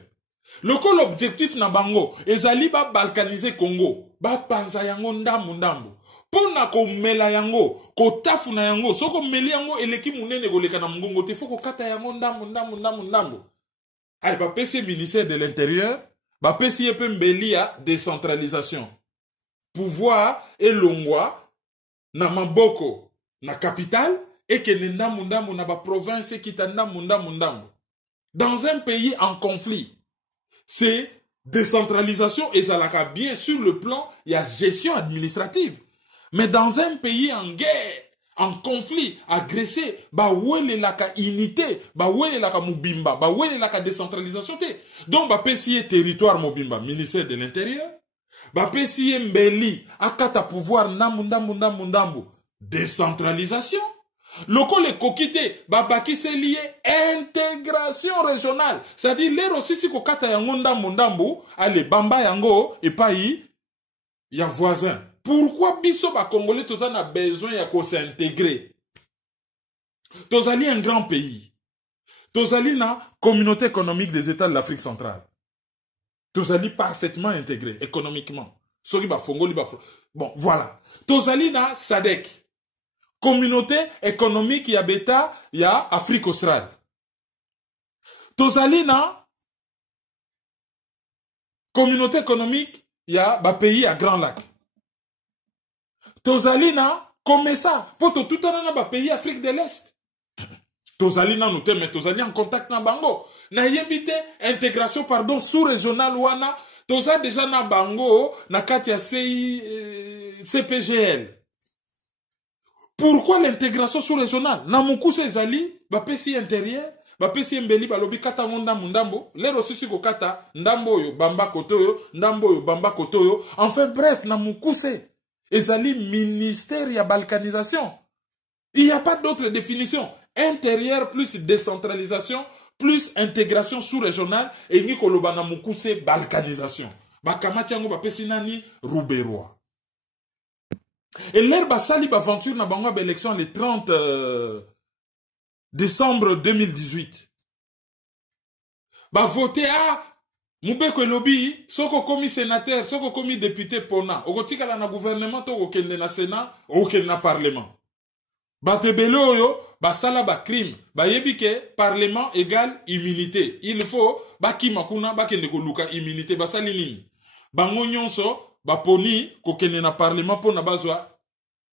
L'objectif na bango, ezali ba balkaniser Congo, ba panza yango ndambu ndambu. Pona ko mela yango, ko tafu na yango, soko meli yango eleki munene goleka na mgongo, te foko kata yango ndambu ndambu ndambu ndambu. Ay bapesiye ministère de l'Intérieur, bapesiye pe mbeli ya décentralisation. Pouvoir elongwa na maboko na capitale, et que ndambu ndambu na ba province kita ndambu ndambu ndambu. Dans un pays en conflit, c'est décentralisation et ça l'a bien sur le plan, il y a gestion administrative. Mais dans un pays en guerre, en conflit, agressé, bah ouele la ka unité, bah ouele la ka mubimba, bah ouele la ka décentralisation te. Donc bah pesiye territoire mubimba, ministère de l'Intérieur, bah pesiye mbeli, akata pouvoir ndambu ndambu ndambu ndambu, décentralisation. Loko le kokite, babaki se lié intégration régionale. C'est-à-dire, l'air aussi si kokata yango ndambu ndambu, allez, bamba yango, et pas y a voisin. Pourquoi biso ba Congolais tozan a besoin ya ko s'intégrer? Tozali un grand pays. Tozali na communauté économique des États de l'Afrique centrale. Tozali parfaitement intégré économiquement. Soki ba fongoli ba. Bon, voilà. Tozali na SADC. Communauté économique ya beta ya Afrique australe. tozali na communauté économique ya ba pays à Grand Lac. Tozali na komesa po to tutana na ba pays Afrique de l'Est. Tozali na nous te mais tozali en contact na bango. Na yebite intégration pardon sous-régionale wana toza déjà na bango na kati ya CPGL. Pourquoi l'intégration sous-régionale? Na mukuse ezali ba pesi intérieur, ba pesi mbeli balobi kata ndambo ndambo, lero sisi ko kata ndambo yo bamba kotoyo, ndambo yo bamba kotoyo. Enfin bref, na mukuse ezali ministère ya balkanisation. Il n'y a pas d'autre définition. Intérieur plus décentralisation plus intégration sous-régionale et ni koloba na mukuse balkanisation. Bakamati yango bapesi nani Rouberois. Et l'air basali baventure na bango ba élection le 30 décembre 2018. Ba voté à Moubeko Elobi, soko komi sénateur, soko komi député pona, okotika la na gouvernement to okende na sénat, okende na parlement. Ba tebelo yo, ba sala ba crime, ba yebike parlement égale immunité. Il faut ba kimakuna ba kende ko luka immunité ba sali nini. Bango nyonso ba poni ko kende na parlement pona bazwa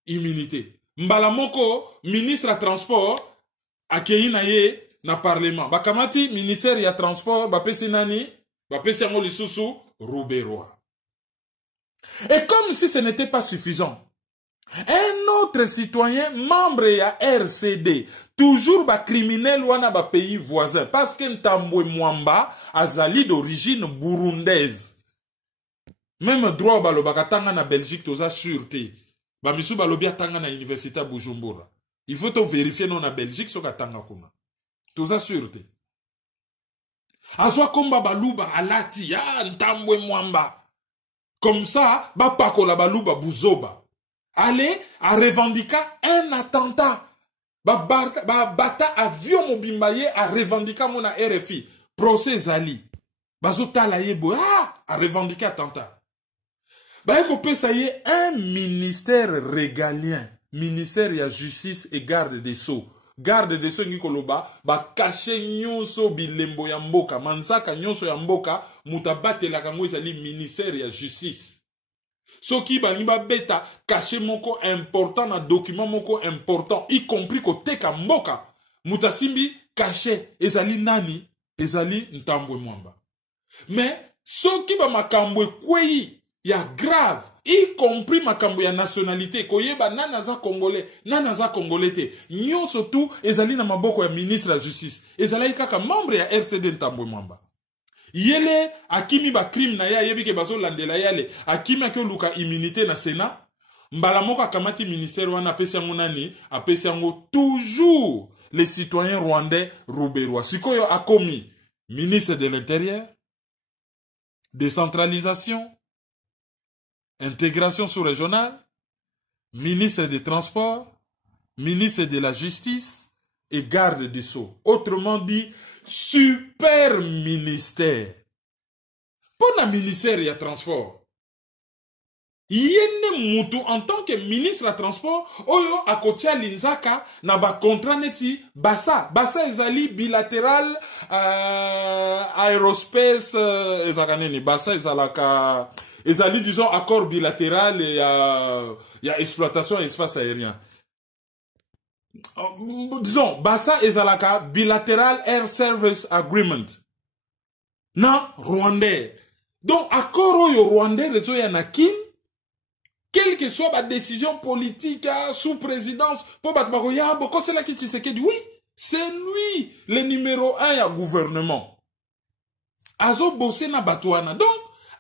immunité. Mbala moko ministre à transport akei na ye na parlement. Ba kamati ministère ya transport ba pesi nani bapesi yango lisusu Rouberois. Et comme si ce n'était pas suffisant, un autre citoyen membre ya RCD toujours ba criminel wana ba pays voisin parce que Ntambwe Mwamba azali d'origine burundaise. Même droit balobaka tanga na Belgique toza sûreté. Ba misu balobi atanga na université Bujumbura. Il faut to vérifier non na Belgique soka tanga kuna. Toza sûreté. Azwa komba baluba alati ya Ntambwe Mwamba. Comme ça, bapakola baluba buzoba. Allez à revendiquer un attentat. Bata avion mobimbaye à revendiquer mon RFI. Procès Zali. Bazotala yebo à revendiquer attentat. Baeko ça y est un ministère régalien. Ministère ya justice et garde des sceaux. Garde des sceaux Nikoloba, ba caché nyonso bilembo ya mboka, mansaka nyonso ya mboka, mutabate la kango ezali ministère ya justice. Soki ba niba beta caché moko important na document moko important, y compris côté ka mboka, mutasimbi caché ezali nani, ezali Ntambwe Mwamba. Mais soki ba makambwe kwei ya grave, y compris makambo ya nationalité, koyeba nanaza congolais, nanaza congolais te. Nyon surtout, ezali na maboko ya ministre la justice. Ezali kaka membre ya RCD Ntambwe Mwamba. Yele, akimi ba crime na ya, yebi ke bazo landela yale, akimi akio luka immunité na Sénat, mbala moka kamati ministère wana apesi yango nani, apesi yango toujours les citoyens rwandais Rouberois. Sikoyo akomi, ministre de l'Intérieur, décentralisation, intégration sous-régionale, ministre des Transports, ministre de la Justice et garde des Sceaux. Autrement dit, super ministère. Pour le ministère, il y a transport. Yene mutu en tant que ministre à transport, oyo akotia linzaka na ba contrat neti basa ezali bilatéral aerospace ezakaneni basa ezalaka ezali disons accord bilatéral et ya exploitation espace aérien. Disons basa ezalaka bilatéral air service agreement na rwandais. Donc accord oyo rwandais rezo ya nakin. Quelle que soit la décision politique sous présidence, pour c'est là qui dit oui, c'est lui le numéro 1 à gouvernement. Azo bossé na batouana. Donc,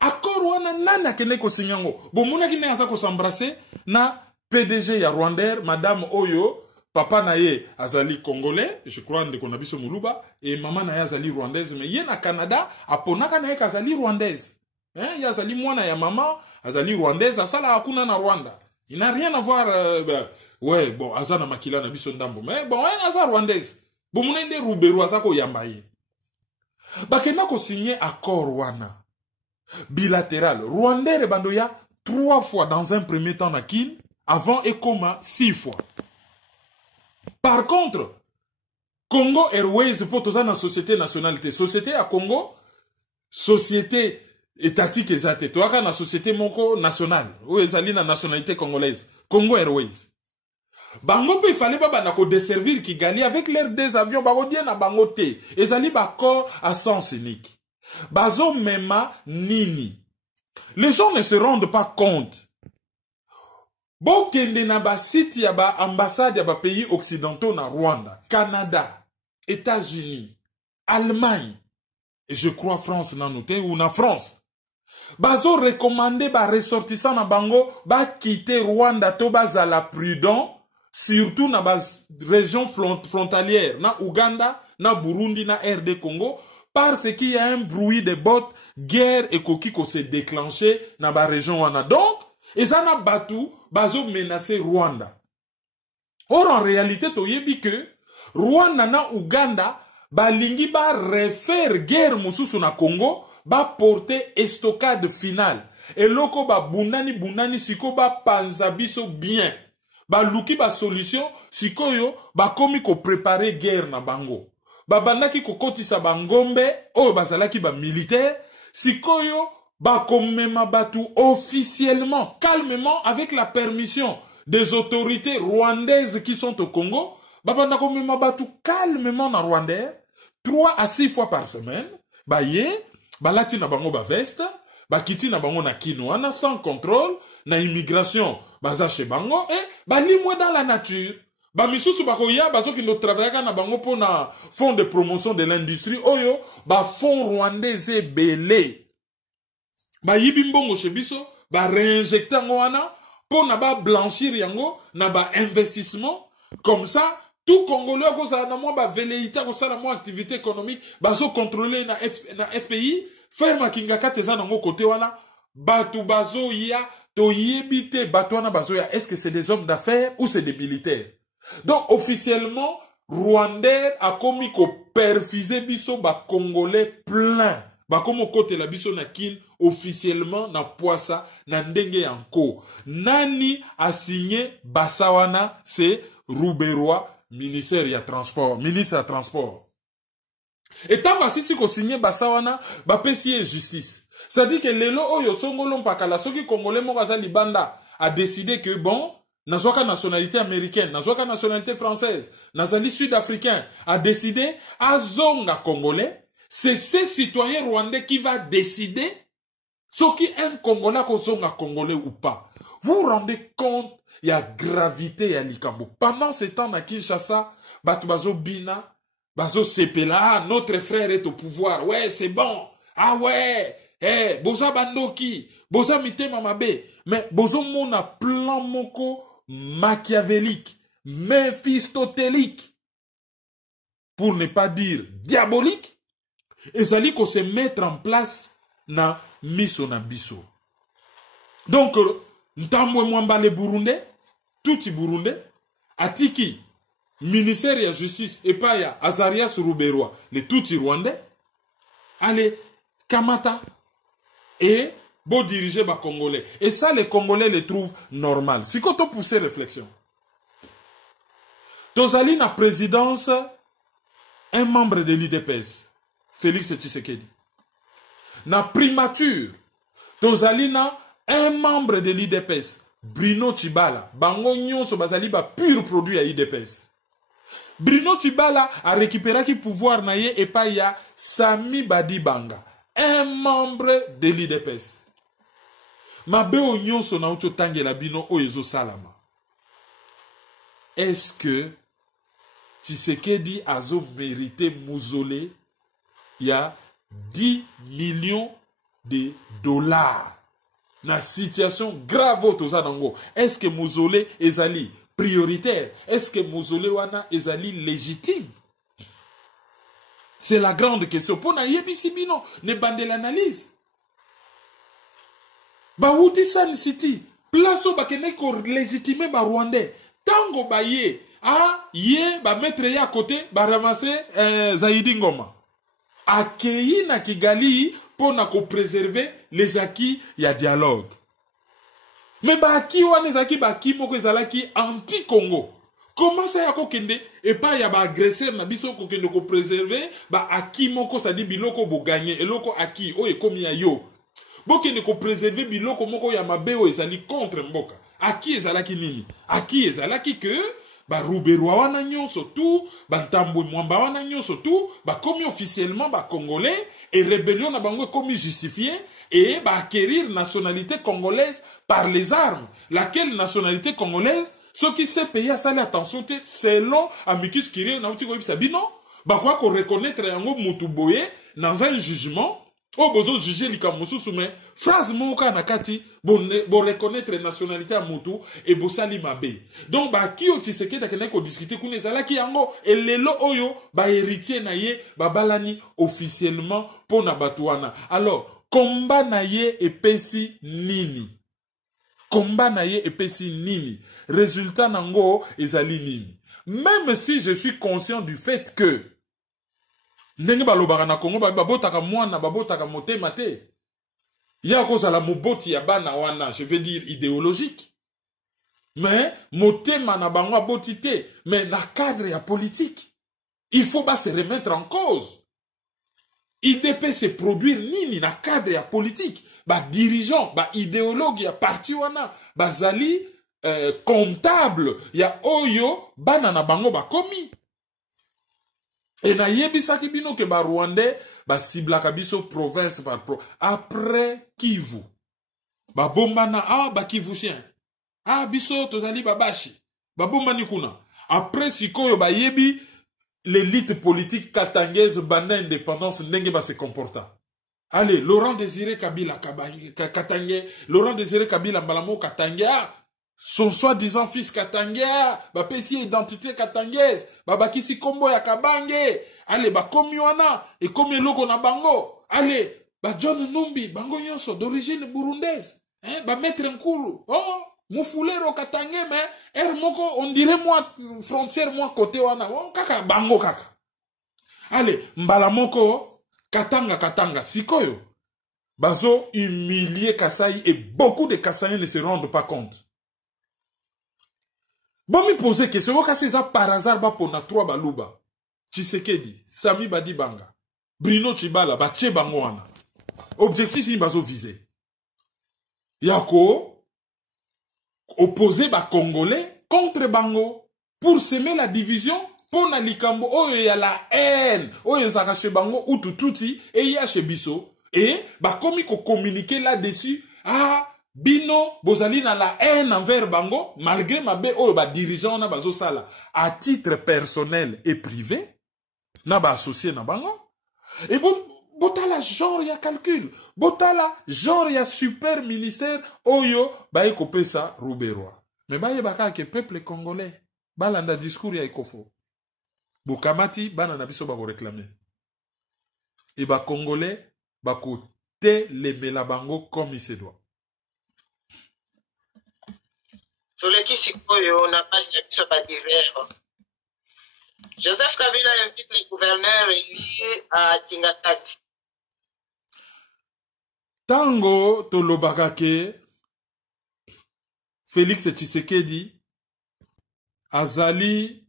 accord wana nana kene ko sinyango. Bon mona kine aza ko s'embrasser na PDG ya Rwandais, madame Oyo, papa na ye azali congolais, je crois ndeko na biso muluba et maman na ye azali rwandaise mais ye na Canada aponaka na ye azali rwandaise. Hein, yazali mwana ya mama, azali rwandaise, asala hakuna na Rwanda. Il n'a rien à voir, ouais, bon, azana makila na biso ndambo, mais bon, aza rwandaise. Bon, mounende Rouberois, azako yambaye. Bakena ko signé accord wana. Bilatéral. Rwandais rebandoya 3 fois dans un premier temps na kin, avant et coma 6 fois. Par contre, Congo Airways pour toza na société nationalité. Société à Congo, société étatique ezate. Toaka na société moko nationale. Ou ezali na nationalité congolaise. Congo Airways. Bango pe il fallait pas banako desservir Kigali avec l'air des avions. Bango dien na bango te. Ezali bako à sens unique. Bazo mema nini. Les gens ne se rendent pas compte. Bon kende na ba site ya ba ambassade ya ba pays occidentaux na Rwanda, Canada, États-Unis, Allemagne, et je crois France na noté ou na France. Bazo recommandé ba ressortissant na bango ba quitter Rwanda to bazala prudent, surtout na ba région frontalière na Ouganda, na Burundi, na RD Congo, parce qu'il y a un bruit de bottes, guerre et coquille qui s'est déclenché na ba région wana. Donc, ezana batu bazo menacer Rwanda. Or en réalité toyebi que Rwanda na Ouganda balingi ba refaire guerre mususu na Congo ba porter estocade finale. Et loko ba bunani siko ba panza biso bien. Ba luki ba solution sikoyo ba komi ko préparer guerre na bango. Ba bandaki ko kotisa bangombe oyo bazalaki ba militaire sikoyo Bakomema Batu officiellement, calmement, avec la permission des autorités rwandaises qui sont au Congo, Bakomema Batu calmement na Rwandais, 3 à 6 fois par semaine, Baye, Balati na bango ba veste, Bakiti na bango na kinoana, sans contrôle, na immigration, Bazache bango, et Balimwe dans la nature. Bamisusu bakoya, bazoki no travaillaka na bango pour na fonds de promotion de l'industrie, oyo, ba fonds rwandais belé. Ba yibimbongo chebiso, ba réinjecter wana, pour na ba blanchir yango, na ba investissement, comme ça, tout Congolais, koza na mo ba velléité, koza na mo activité économique, bazo contrôler na FPI, faire ma kingaka teza nango côté wana, batu bazo ya, to yebite, batu wana bazo ya, est-ce que c'est des hommes d'affaires ou c'est des militaires? Donc, officiellement, Rwandais a commis ko perfiser biso ba Congolais plein. Ba komo kote la biso na kin officiellement na poisa na ndenge yanko. Nani a signé Basawana, c'est Rouberois, ministère ya transport, ministre ya transport. Et tant que si ko signé Basawana, ba pesi justice. Ça dit que lelo oyo songolo mpakala soki Congolais mo kaza libanda a décidé que bon, Nazoka nationalité américaine, Nazoka nationalité française, Nazali sud-africain, a décidé à zonga congolais. C'est ces citoyens rwandais qui va décider ce qui est un Congolais qu'on zonga congolais ou pas. Vous vous rendez compte, il y a gravité à Likambo. Pendant ce temps, à Kinshasa, Batubazo Bina, Bazo Sepela, notre frère est au pouvoir. Ouais, c'est bon. Ah ouais, eh, Boza Bandoki, Boza Mitema Mabe. Mais Bozo Mona plan moko machiavélique, méphistotélique, pour ne pas dire diabolique, et ça dit qu'on se mettre en place na miso na biso. Donc, ntamwe mwamba le Burundais, touti Burundais, atiki, ministère de la justice, et pas ya Azarias Rouberois, les touti Rwandais, allez, Kamata, et bon diriger les Congolais. Et ça, les Congolais les trouvent normal. Si quand on pousse réflexion. Tozali na présidence, un membre de l'IDPS, Félix Tshisekedi. Na primature, Tozali na un membre de l'IDPS, Bruno Tshibala. Bango nyonso bazali ba pur produit à IDPS. Bruno Tshibala a récupéré qui pouvoir naye et pas ya Sami Badibanga, un membre de l'IDPS. Mabe onyo sona ucho tange la bino oyezo salama. Est-ce que Tshisekedi azo mérité mausolée? Il y a 10 millions de dollars. Na situation grave otoza nango. Est-ce que mausolée ezali prioritaire? Est-ce que mausolée wana ezali légitime? C'est la grande question. Pour na yebisi bino ne bande l'analyse. Ba wuti San City, place au bakene ko légitimer ba Rwandais. Tango ba ye, ye ba mettre ya côté, ba ramasser Zaidi Ngoma. Accueilli na Kigali pour na ko préserver les acquis ya dialogue. Mais ba acquis wana les acquis ba ki moko ezalaki anti-Congo. Comment ça y a kokende et pas y a ba agresseur na biso kokende ko préserver ba aki moko ça dit biloko bo gagner eloko aki o e komi ya yo. Bokende ko préserver biloko moko ya mabe o ezali contre mboka. Aki ezalaki nini? Aki ezalaki que ba Ruberwa wana nyonso tout, ba Ntambwe Mwamba wana nyonso tout, ba komi officiellement ba congolais et rébellion na bango komi justifié et ba acquérir nationalité congolaise par les armes. Laquelle nationalité congolaise? Ce qui s'est payé à ça, attention, selon Amicus Curie, on a dit que non, bah quoi qu'on reconnaître un mot mutuboye dans un jugement, oh bozo juger likamusu soumet phrase moka nakati bon reconnaître nationalité à mutu et bosali mabe. Donc bah qui o tiseke da keneko discuter kune zala ki yango et lelo oyo bah héritier na ye bah balani officiellement pour na batuana. Alors combat na ye epesi nini? Combat na ye epesi nini? Résultat nango ezali nini? Même si je suis conscient du fait que ndenge balobaka na Congo babotaka mwana babotaka motema te. Ya kozala moboti ya bana wana, je veux dire idéologique. Mais motema na bango aboti te, mais na cadre ya politique. Il faut pas se remettre en cause. IDP se produire nini na cadre ya politique. Ba dirigeant, ba idéologue ya parti wana, ba zali comptable ya oyo bana na bango ba komi. Et na yebisaki bino ke ba Rwandais ba ciblaka biso province par province. Après Kivu. Ba bombana ba Kivusien. Biso tozali babashi. Ba bombani kuna. Après sikoyo ba yebi l'élite politique katangaise banda indépendance ndenge ba se comporta. Allez, Laurent Désiré Kabila Katangé, Laurent Désiré Kabila Mbalamo Katangé, son soi-disant fils Katangé, ba pesi identité katangaise, ba bakisi kombo ya Kabange, allez, ba komi wana, et komi eloko na bango, allez, ba John Numbi, bango nyonso d'origine burundaise, ba maître Nkulu, Mufulero Katangé, mais moko, on dirait moi, frontière moi côté wana, kaka, bango kaka. Allez, Mbalamoko, Katanga, sikoyo. Bazo humilier Kasai et beaucoup de Kasaïens ne se rendent pas compte. Bon, me poser question, vous cassez ça par hasard, ba pona 3 baluba. Tshisekedi, Sami Badibanga, Bruno Chibala, ba tche bango wana. Objectif, c'est bazo visé. Yako, opposé ba Congolais contre Bango pour semer la division. Pour na likambo oyo ya la haine oyo zaka chez bango utu tuti et ya chez biso et ba komi ko communiquer là-dessus bino bozali na la haine envers bango malgré mabe oyo ba dirigeant na bazo sala à titre personnel et privé na ba associé na bango et botala genre ya calcul botala genre ya super ministère oyo ba ekopesa Ruberwa mais ba yebaka ke peuple congolais balanda discours ya ekofo Bokamati, bana na biso bako réclamer. Et ba Congolais, bako télémela bango comme il se doit. Toleki sikoyo na page ya biso ba divers. Joseph Kabila invite les gouverneurs liés à Kingatati. Tango tolobaka ke Félix Tshisekedi azali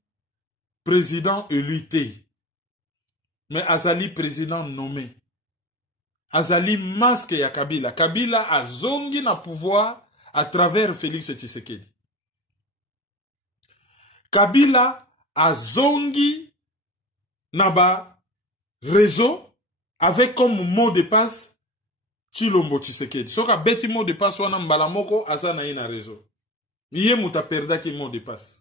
président élu, mais azali président nommé. Azali masque ya Kabila. Kabila a zongi na pouvoir à travers Félix Tshisekedi. Kabila a zongi na ba réseau avec comme mot de passe Chilombo Tshisekedi. Soka beti mot de passe wana mbalamoko azana ina réseau. Iye muta perdaki mot de passe.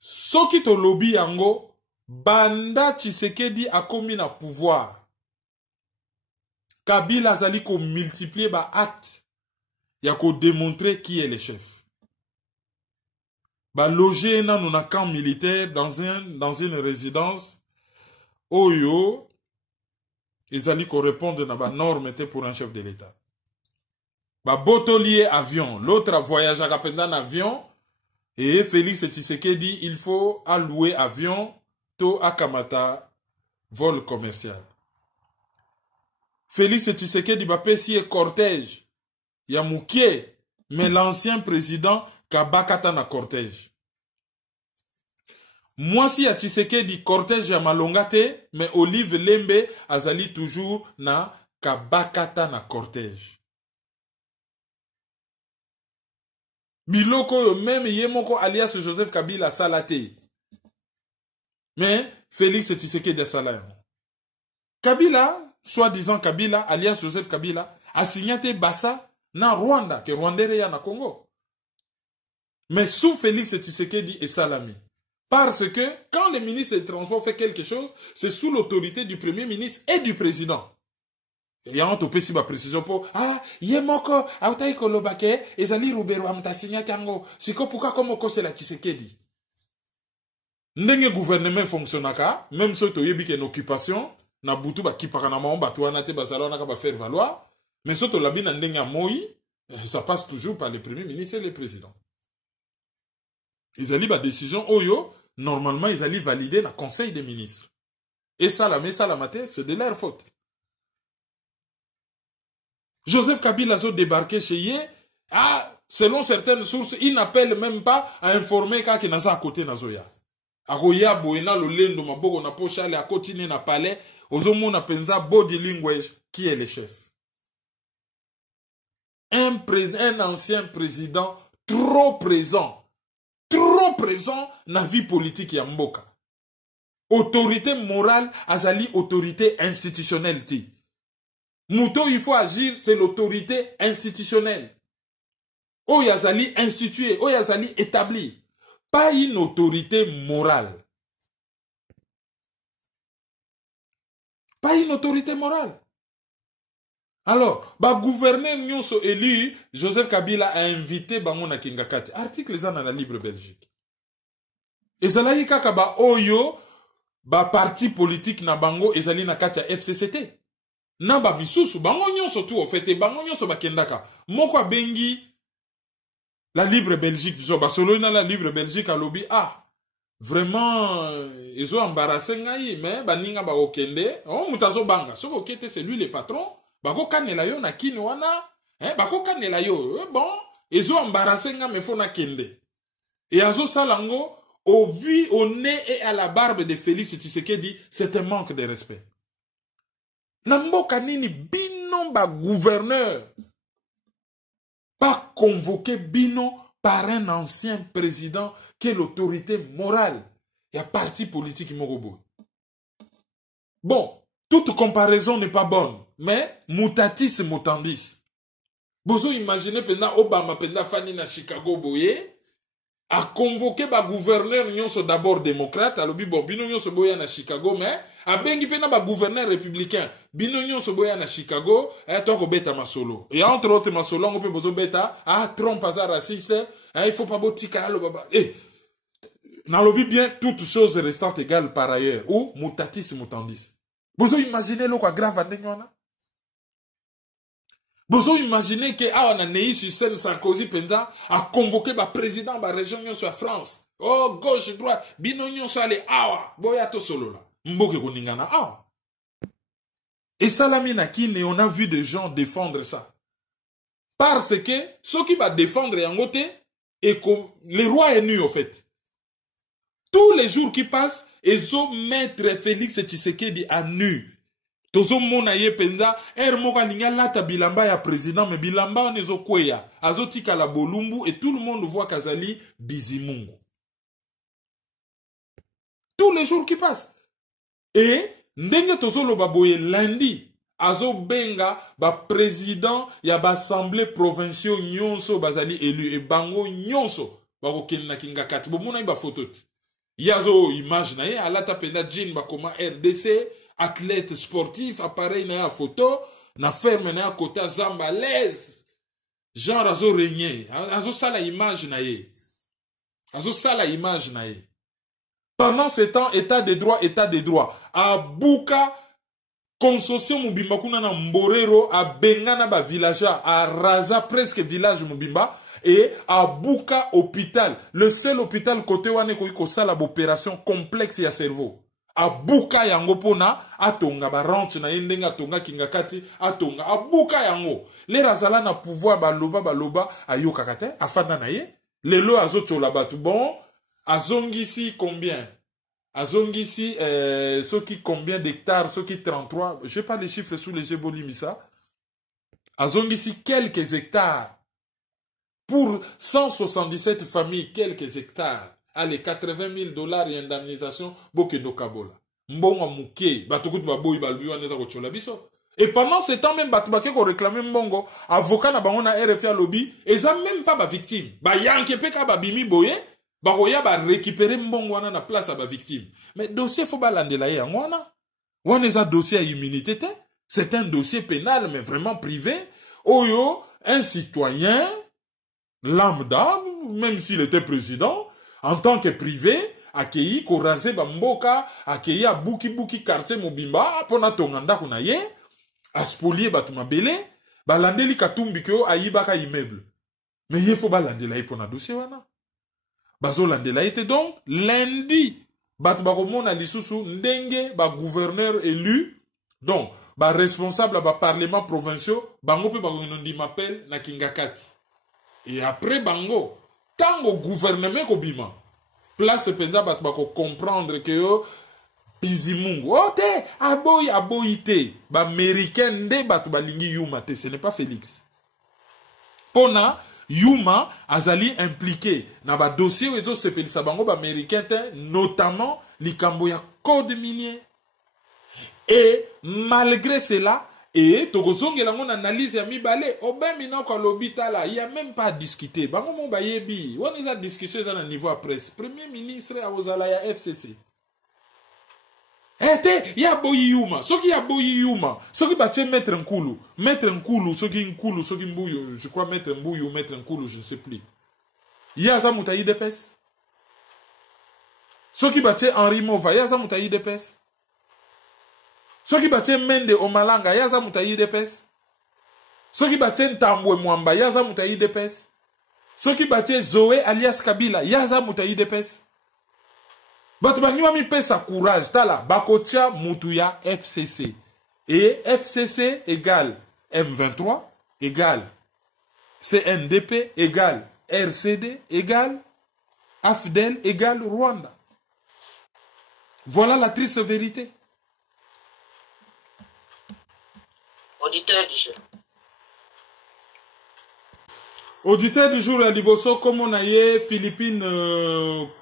Soki to lobby yango, banda Tshisekedi a commis na pouvoir. Kabila zali ko multiplier ba acte. Ya ko démontrer qui est le chef. Ba loger nan na camp militaire dans une résidence. Oyo, ezali ko répondre na ba norme te pour un chef de l'État. Ba botolier avion, l'autre a voyagé à en avion. Et Félix Tshisekedi, il faut allouer avion to akamata vol commercial. Félix Tshisekedi va payer cortège. Yamouké, mais l'ancien président kabakata na cortège. Moi si ya Tshisekedi cortège ya malongate, mais Olive Lembe azali toujours na kabakata na cortège. Biloko yo même yemoko alias Joseph Kabila salate. Mais Félix Tshisekedi salaya. Kabila, soi-disant Kabila, alias Joseph Kabila, a signé Bassa na Rwanda, que Rwandere ya na Congo. Mais sous Félix Tshisekedi et Salami. Parce que quand le ministre des Transports fait quelque chose, c'est sous l'autorité du Premier ministre et du Président. Et il y a un peu de précision pour yemoko, autaï kolobake, ezali rubero amtasinya kango, siko puka komoko c'est la Tshisekedi. Ndenge gouvernement fonctionnaka, même si tu as une occupation, na butu ba kipaka na maomba tu anate bazalo na ka ba faire valoir, mais si tu as une ndenge moi, ça passe toujours par le Premier ministre et le Président. Ils allaient ba décision oyo, normalement ils allaient valider dans le Conseil des ministres. Et ça la maté, c'est de leur faute. Joseph Kabila a débarqué chez Yé, selon certaines sources, il n'appelle même pas à informer quand il est à côté de Nazoya. Agoya boena lo lendo maboko na pocha le akotine na palais, ozomo na penza body language, qui est le chef. Un ancien président trop présent na vie politique ya mboka. Autorité morale azali autorité institutionnelle ti. Mouto il faut agir, c'est l'autorité institutionnelle. Oyazali institué, oyazali établi. Pas une autorité morale. Pas une autorité morale. Alors, gouverneur Nyonso élu, Joseph Kabila a invité Bango na Kingakati. Article les dans la Libre Belgique. Et ça là kaka oyo parti politique na bango ezali na kati ya FCCT. Na bisusu bango nyonso tout au fait bango nyonso bakendaka. Moko bengi la Libre Belgique, solo na la Libre Belgique a lobby vraiment ils ont embarrassé ngai mais baninga ba okende mutazo banga soko okete c'est lui le patron bako kanela yo na kini wana bako kanela yo bon ils ont embarrassé nga me fona kende et azo salango au vu au nez et à la barbe de Félix Tshisekedi c'est un manque de respect. La mboka nini bino ba gouverneur pas convoqué bino par un ancien président qui est l'autorité morale. Il y a parti politique Morobo. Bon, toute comparaison n'est pas bonne, mais mutatis mutandis. Bozo imaginez pendant Obama, pendant Fanny na Chicago boye, a convoqué ba gouverneur nyonso d'abord démocrate, alobi bon bino nyonso boya na Chicago, mais a bengi pena ba gouverneur républicain, bino nyonso boya na Chicago, toko beta masolo. Et entre autres masolo, on peut bozo beta, Trump aza raciste, il faut pas botika alo baba. Na lobi bien toutes choses restantes égales par ailleurs, ou mutatis mutandis. Bozo imaginez lo kwa grave andengona. Bozo imaginez que on a né sur scène Sarkozy penza a convoqué ba président ba région nyonso ya France. Oh gauche droite, bino nyonso ale awa, boya to solo la. Mboke koningana awa. Et Salami Nakine, on a vu des gens défendre ça. Parce que ceux qui va défendre yangote et comme le roi est nu au fait. Tous les jours qui passent, ils ont maître Félix Tshisekedi à nu. Tozo mona ye penza moka linga lata bilamba ya président mais bilamba on ezo kweya azotika la bolumbu et tout le monde voit Kazali Bizimungu. Tous les jours qui passent. Et ndenge tozo lo baboye lundi azo benga ba président ya ba assemblée provinciale nyonso bazali élu et bango nyonso bako kenna Kingakati bo mona ba photo. Yazo image na ye alata penda jean ba koma RDC athlète sportif, appareil na photo, na ferme na côté zamba l'aise. Genre azo régner, azo sala image na ye. Azo sala image na ye. Pendant ce temps, état de droit. A Buka, consortium Mubimba kuna na Mborero, a Bengana ba villageois, a Raza presque village Mubimba, et à Buka hôpital. Le seul hôpital côté wane ko sala opération complexe ya cerveau. Abuka yango pona atonga ba rente na yendenga tonga Kingakati atonga abuka yango le razala na pouvoir baloba ayoka kate afanda na ye Lelo azochola batu. Bon, azongisi combien? Azongisi, ceux qui combien d'hectares, ceux qui 33, je n'ai pas les chiffres sous les yeux, Bolimissa. Azongisi quelques hectares. Pour 177 familles, quelques hectares. Allez, 80 000 $ et indemnisation, Bokendo Kabola. Mbonga Mouké, Batokout Baboui Balbi, Waneza Kochola Biso. Et pendant ce temps, même Batoubaké qu'on réclamait Mbongo, avocat na bango na RFA lobby, ils n'ont même pas ma victime. Ba yanke peka ba bimi boye, ba roya ba récupérer Mbongo wana na place à ba victime. Mais dossier faut ba landela ya ngwana. Waneza dossier à immunité, c'est un dossier pénal, mais vraiment privé. Oyo, un citoyen, lambda, même s'il était président, en tant que privé, accueilli, korase bamboka, accueilli à Buki quartier Mobimba, pona tonganda kunaye, a spolier batumabele, balandeli katumbi kyo aïbaka immeuble. Mais il faut balandela pona dossier wana. Bazo landela était donc lundi, batbakomona lisusu ndenge ba gouverneur élu, donc ba responsable ba parlement provinciaux, bango pe bakonondi m'appelle na Kingakati. Et après bango, tango gouvernement kobima, place penda batbako comprendre que yo bizimungu. Oh te, aboyite, ba américain de batbalingi Yuma te, ce n'est pas Félix. Pona Yuma azali impliqué na ba dossier ezo sepelisa bango ba américain te, notamment likambo ya code minier. Et malgré cela, et Togozong et on analyse ya mibale, obemina kwa l'hôpital, il n'y a même pas à discuter. Bango mon bayebi, on est à discussion à niveau à presse. Premier ministre à Ozalaya FCC. Eh, il y a boyi yuma, ce qui y a boyi yuma, ce qui va mettre un koulou, ce qui un koulou, ce qui mbouyo, je crois mettre un bouillou, mettre un koulou, je ne sais plus. Il y a ça moutaï de pes. Ce qui va Henri Mova, il y a ça moutaï de pes. Ce qui battait Mende Omalanga, yaza mutayi depes. Ce qui battait Ntambwe Mwamba, yaza mutayi depes. Ce qui battait Zoé alias Kabila, yaza mutayi depes. Batubangima mi pesa courage, tala, Bakotia Mutuya FCC. Et FCC égale M23 égale CNDP égale RCD égale AFDEL égale Rwanda. Voilà la triste vérité. Auditeur du jour. Auditeur du jour à Liboso, comme on a eu Philippine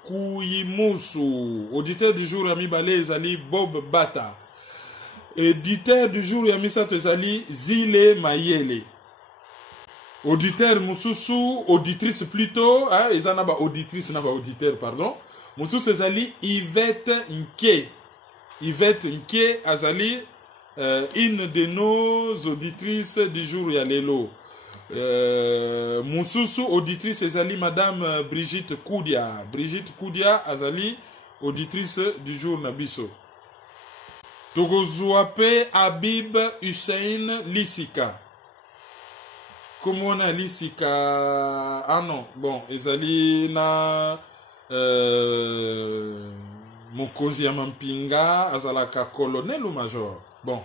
Kouyimusu. Auditeur du jour à Mibale Ezali Bob Bata. Auditeur du jour à Misato Ezali Zile Mayele. Auditeur Moussousou, auditrice plutôt, hein, Ezana ba auditrice, n'a pas auditeur, pardon. Moussousou Ezali Yvette Nke. Yvette Nke Azali. Une de nos auditrices du jour ya lelo. Moussousou auditrice ezali madame Brigitte Koudia. Brigitte Koudia azali auditrice du jour nabiso. Togozuape Habib Hussein Lissika. Comment on a Lissika? Ah non, bon, ezali na Mokozi ya Mampinga azalaka colonel ou major? Bon,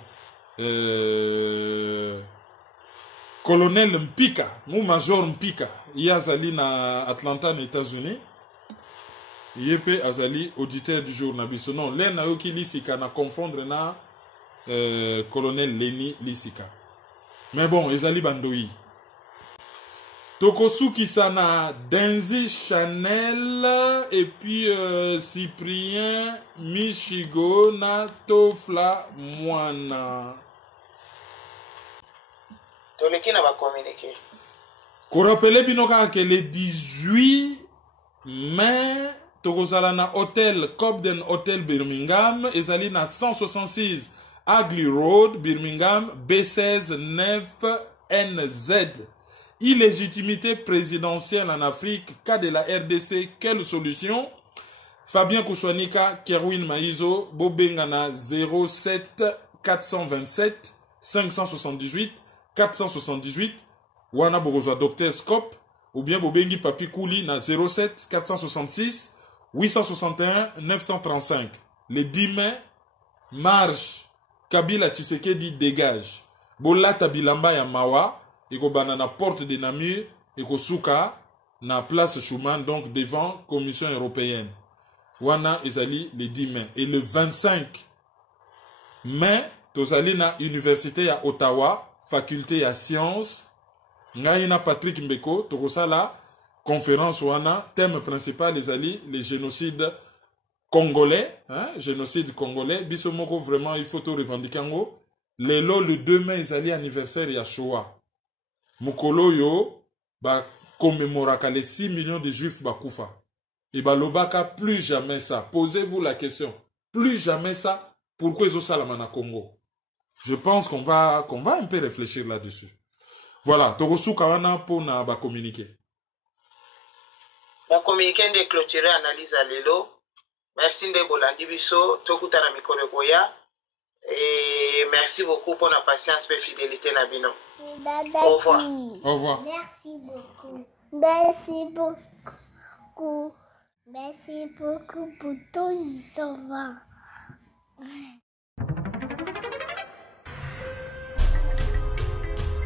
colonel Mpika, ou major Mpika, il y a Azali na Atlanta, aux États-Unis. Il y a Azali, auditeur du jour Nabiso. Non, l'un na yoki Lissika na confondre na colonel Leni Lissika. Mais bon, Azali Bandoyi. Tokosuki Sana, Denzi Chanel, et puis Cyprien Michigo Natofla Mwana. Toleki na ba communiquer. Qu'on rappelle binoka que le 18 mai, Tokozala na hôtel Cobden Hotel Birmingham, ezali na 166 Hagley Road, Birmingham, B16 9NZ. Illégitimité présidentielle en Afrique, cas de la RDC, quelle solution? Fabien Kouswanika, Kerwin Maïzo, Bobengana 07 427 578 478, Wana Borozoa Docteur Scope, ou bien Bobengi Papi Kouli na 07 466 861 935. Le 10 mai, marche, Kabila Tshisekedi dégage. Bola Tabilamba ya Mawa, et ko banana porte de Namur, et ko souka, na place Schuman, donc devant Commission européenne. Wana ezali le 10 mai. Et le 25 mai, tozali na université ya Ottawa, faculté ya sciences. Ngai na Patrick Mbeko, tokosala conférence wana, thème principal ezali le génocide congolais, hein, génocide congolais. Biso moko vraiment il faut to revendiquer ngo. Lelo le 2 mai ezali anniversaire ya Shoah. Mukolo yo ba commémoraka les 6 millions de juifs bakufa. Et bah lobaka plus jamais ça. Posez-vous la question. Plus jamais ça. Pourquoi ils ont ça la Congo? Je pense qu'on va un peu réfléchir là-dessus. Voilà. Torosu kawana pour na ba communiquer. Mon communiqué de clôturer analyse à l'élo. Merci de Bolandi Biso. Tokutana Mikore Boya. Et merci beaucoup pour la patience et fidélité Nabino. Au revoir. Au revoir. Merci beaucoup. Merci beaucoup. Merci beaucoup pour tous les enfants.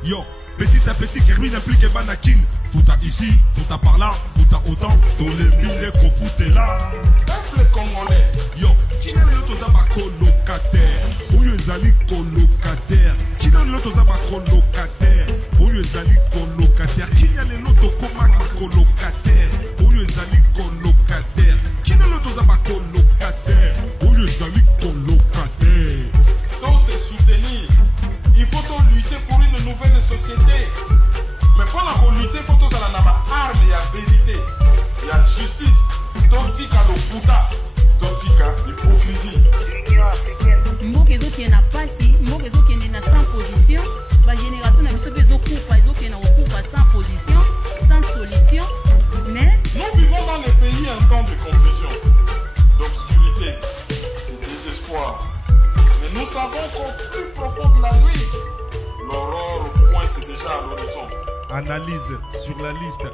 Yo, petit à petit, Kermine implique Banakin. Fouta ici, fouta par là, fouta autant. Dans les milliers qu'on foutait là. Peuple congolais. Yo, qui n'a le toza ba colocataire? Oyo ezali colocataire. Qui n'a le toza ba colocataire? Oyo ezali colocataire. Qui n'a le loto koma colocataire? Oyo ezali colocataire. Qui n'a le toza ba colocataire? Oyo ezali colocataire. Donc c'est soutenir. Il faut lutter pour une nouvelle société. Mais pour la lutter, il faut que ça ait arme, il y a vérité, il y a justice. Tontika le puta, tontika l'hypocrisie. Mbokezo qui est na parti, mbokezo qui est na sans position, la génération n'a pas besoin de sans position, sans solution. Mais nous vivons dans les pays un temps de confusion, d'obscurité, de désespoir. Mais nous savons qu'au plus profond de la nuit, l'aurore pointe déjà à l'horizon. Analyse sur la liste.